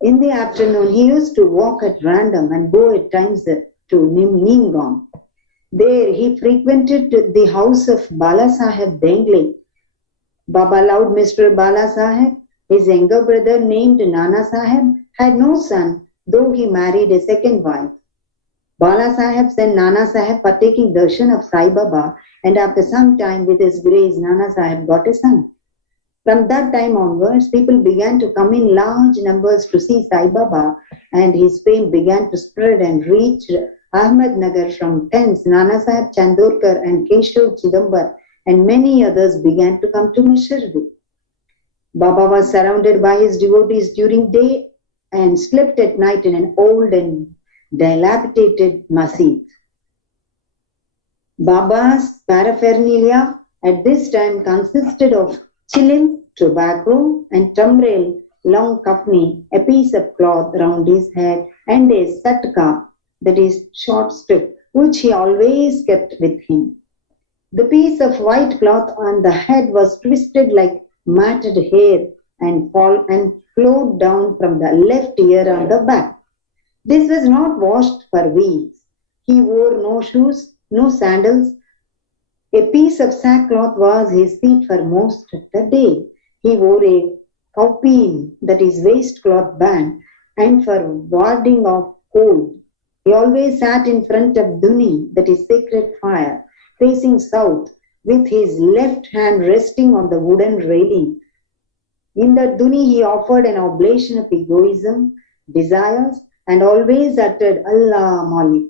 In the afternoon, he used to walk at random and go at times to Neemgam. There, he frequented the house of Bala Saheb Dengle. Baba loved Mr. Bala Saheb. His younger brother, named Nana Saheb, had no son, though he married a second wife. Bala Saheb sent Nana Saheb for taking darshan of Sai Baba, and after some time, with his grace, Nana Saheb got a son. From that time onwards, people began to come in large numbers to see Sai Baba, and his fame began to spread and reach Ahmednagar from thence. Nana Saheb Chandorkar and Keshav Chidambar and many others began to come to Shirdi. Baba was surrounded by his devotees during day and slept at night in an old and dilapidated masjid. Baba's paraphernalia at this time consisted of chillin, tobacco, and tamrail, long kafni, a piece of cloth round his head, and a satka, that is short strip, which he always kept with him. The piece of white cloth on the head was twisted like matted hair and flowed down from the left ear on the back. This was not washed for weeks. He wore no shoes, no sandals. A piece of sackcloth was his feet for most of the day. He wore a kaupin, that is waistcloth band, and for warding off cold. He always sat in front of Duni, that is sacred fire, facing south, with his left hand resting on the wooden railing. In the Duni, he offered an oblation of egoism, desires, and always uttered Allah Malik,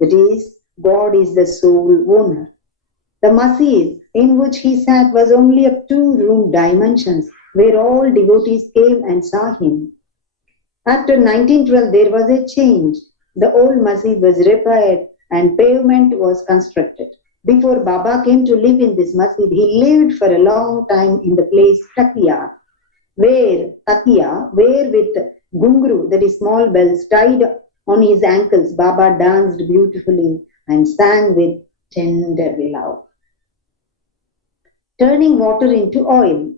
that is, God is the sole owner. The masjid in which he sat was only of 2-room dimensions, where all devotees came and saw him. After 1912, there was a change. The old masjid was repaired and pavement was constructed. Before Baba came to live in this masjid, he lived for a long time in the place Takiya, where with gungru, that is small bells, tied on his ankles, Baba danced beautifully and sang with tender love. Turning water into oil.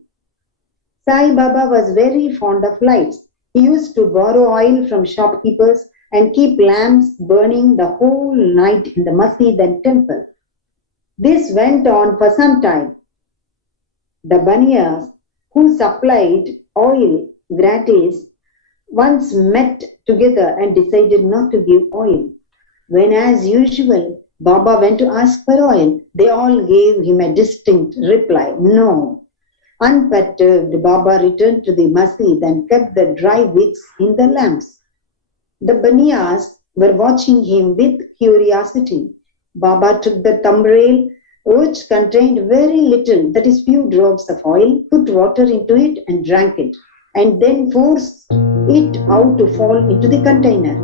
Sai Baba was very fond of lights. He used to borrow oil from shopkeepers and keep lamps burning the whole night in the masjid and temple. This went on for some time. The Baniyas, who supplied oil gratis, once met together and decided not to give oil. When, as usual, Baba went to ask for oil, they all gave him a distinct reply, no. Unperturbed, Baba returned to the masjid and kept the dry wicks in the lamps. The Baniyas were watching him with curiosity. Baba took the tamrail, which contained very little, that is few drops of oil, put water into it and drank it, and then forced it out to fall into the container.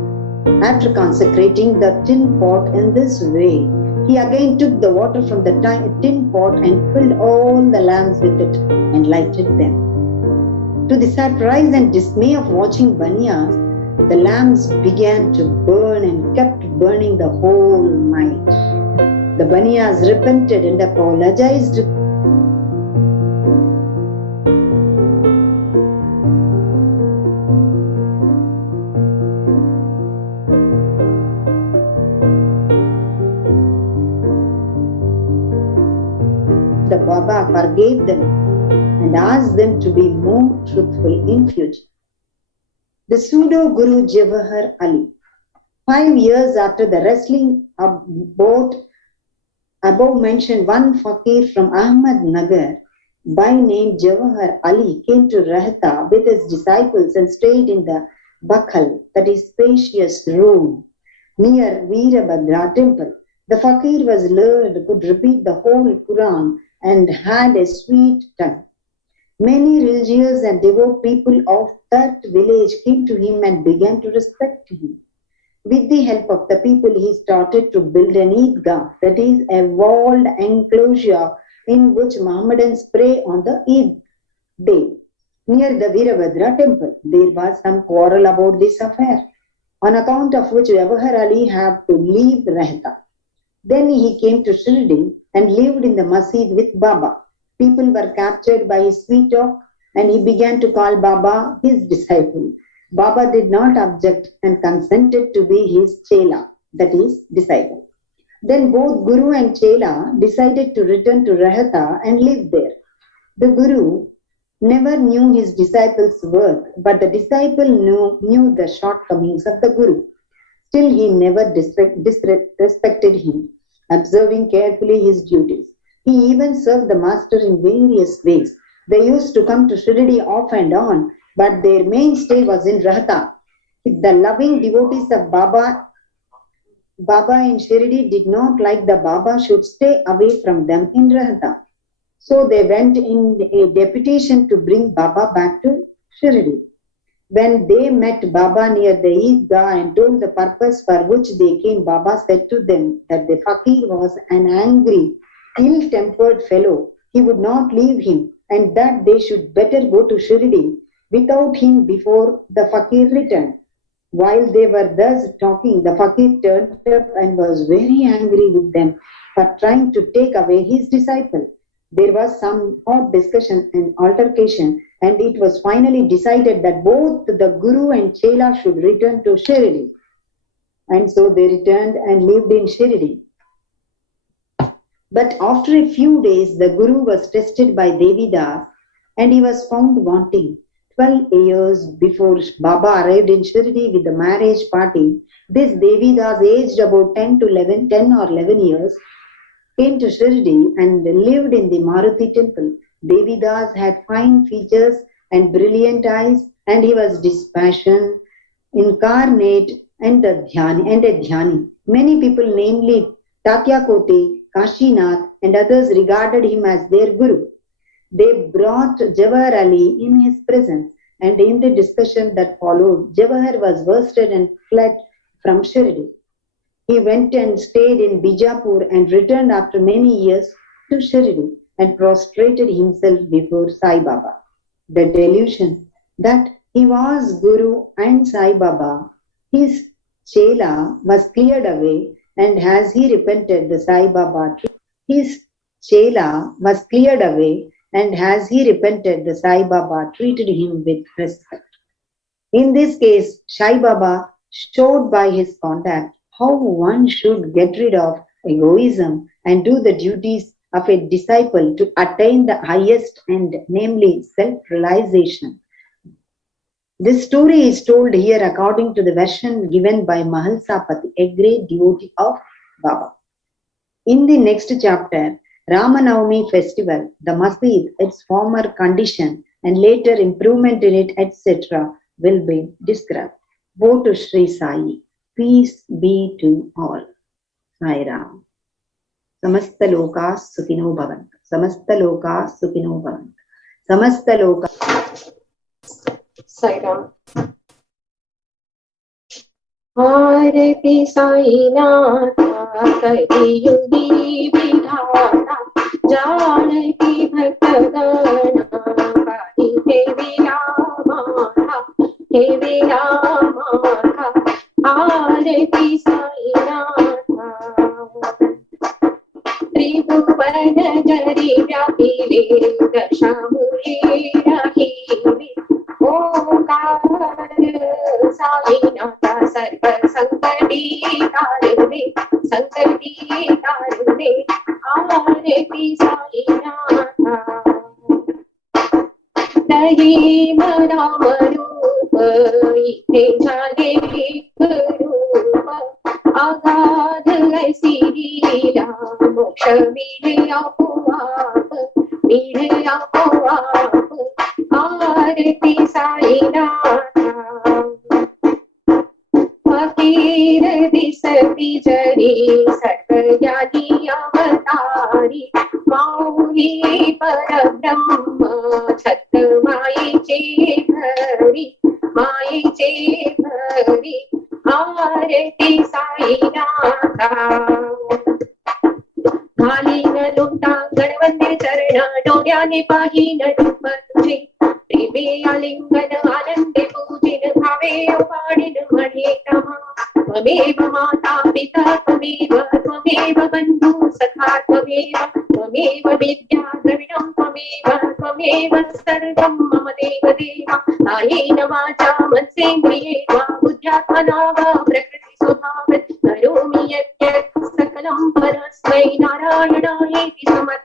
After consecrating the tin pot in this way, he again took the water from the tin pot and filled all the lamps with it and lighted them. To the surprise and dismay of watching Baniyas, the lamps began to burn and kept burning the whole night. The Baniyas repented and apologized. The Baba forgave them and asked them to be more truthful in future. The pseudo-guru Jawahar Ali. 5 years after the wrestling bout above mentioned one fakir from Ahmednagar by name Jawahar Ali came to Rahta with his disciples and stayed in the Bakhal, that is spacious room, near Veerabhadra temple. The fakir was learned, could repeat the whole Quran and had a sweet tongue. Many religious and devout people of that village came to him and began to respect him. With the help of the people, he started to build an Eidgah, that is a walled enclosure in which Mohammedans pray on the Eid day. Near the Veerabhadra temple, there was some quarrel about this affair, on account of which Jawahar Ali had to leave Rahta. Then he came to Shirdi and lived in the masjid with Baba. People were captured by his sweet talk and he began to call Baba his disciple. Baba did not object and consented to be his chela, that is, disciple. Then both Guru and chela decided to return to Rahata and live there. The Guru never knew his disciple's worth, but the disciple knew the shortcomings of the Guru. Still, he never disrespected him, observing carefully his duties. He even served the master in various ways. They used to come to Shirdi off and on, but their mainstay was in Rahta. The loving devotees of Baba in Shirdi did not like the Baba should stay away from them in Rahta. So they went in a deputation to bring Baba back to Shirdi. When they met Baba near the Eidgah and told the purpose for which they came, Baba said to them that the fakir was an angry, ill-tempered fellow. He would not leave him and that they should better go to Shirdi without him before the fakir returned. While they were thus talking, the fakir turned up and was very angry with them for trying to take away his disciple. There was some hot discussion and altercation, and it was finally decided that both the Guru and Chela should return to Shirdi. And so they returned and lived in Shirdi. But after a few days, the Guru was tested by Devidas and he was found wanting. 12 years before Baba arrived in Shirdi with the marriage party, this Devidas, aged about 10 or 11 years, came to Shirdi and lived in the Maruti temple. Devidas had fine features and brilliant eyes, and he was dispassionate, incarnate, and a dhyani. Many people, namely Tatyakote, Kashinath, and others regarded him as their guru. They brought Jawahar Ali in his presence, and in the discussion that followed, Jawahar was worsted and fled from Shirdi. He went and stayed in Bijapur and returned after many years to Shirdi and prostrated himself before Sai Baba. The delusion that he was Guru and Sai Baba, his chela, was cleared away, and as he repented, the Sai Baba, his chela was cleared away, and as he repented, the Sai Baba treated him with respect. In this case, Sai Baba showed by his conduct how one should get rid of egoism and do the duties of a disciple to attain the highest end, namely self-realization. This story is told here according to the version given by Mahalsapati, a great devotee of Baba. In the next chapter, Ramanavami festival, the masjid, its former condition and later improvement in it, etc. will be described. Go to Shri Sai. Peace be to all. Sai Ram. Samasta loka sukhino bhavantu. Samasta loka sukhino bhavantu. Samasta loka. Sai Ram. Aarati Sai Natha Kaliyugi Vidhata Janaki Bhaktagana Kali Devi Ramana Devi Ramana Aarati Sai Natha Tribhuvan Jari Vyapile Dashamuli Rahimi Omkar Sai Natha Sarva Sankati Karune Aarati Sai Natha Dahi Manam Rupa Ite Jane Rupa Agad Aisi Leela मोक्ष मिळे आपोआप, मिळे आपोआप. आरती साईनाथा. फकीर दिसती जरी सत्यानी अवतारी, माऊली परब्रह्म छत मायेचे घरी, मायेचे घरी. आरती साईनाथा. घालीन लोटा गणवंदे चरण, डोळ्याने पाहीन रूप तुझे, प्रेमे आलिंगन आनंदे पूजिन, भावे वाणीन म्हणे तमा. त्वमेव माता पिता त्वमेव, त्वमेव बंधू सखा त्वमेव, त्वमेव विद्या द्रविणं त्वमेव, त्वमेव सर्वं मम देव देवा. कायेन वाचा मनसेन्द्रिये वा बुद्ध्यात्मना वा प्रकृति स्वभावेन करोमि यद्यत् सकलं परस्मै नारायणायेति समर्पयामि.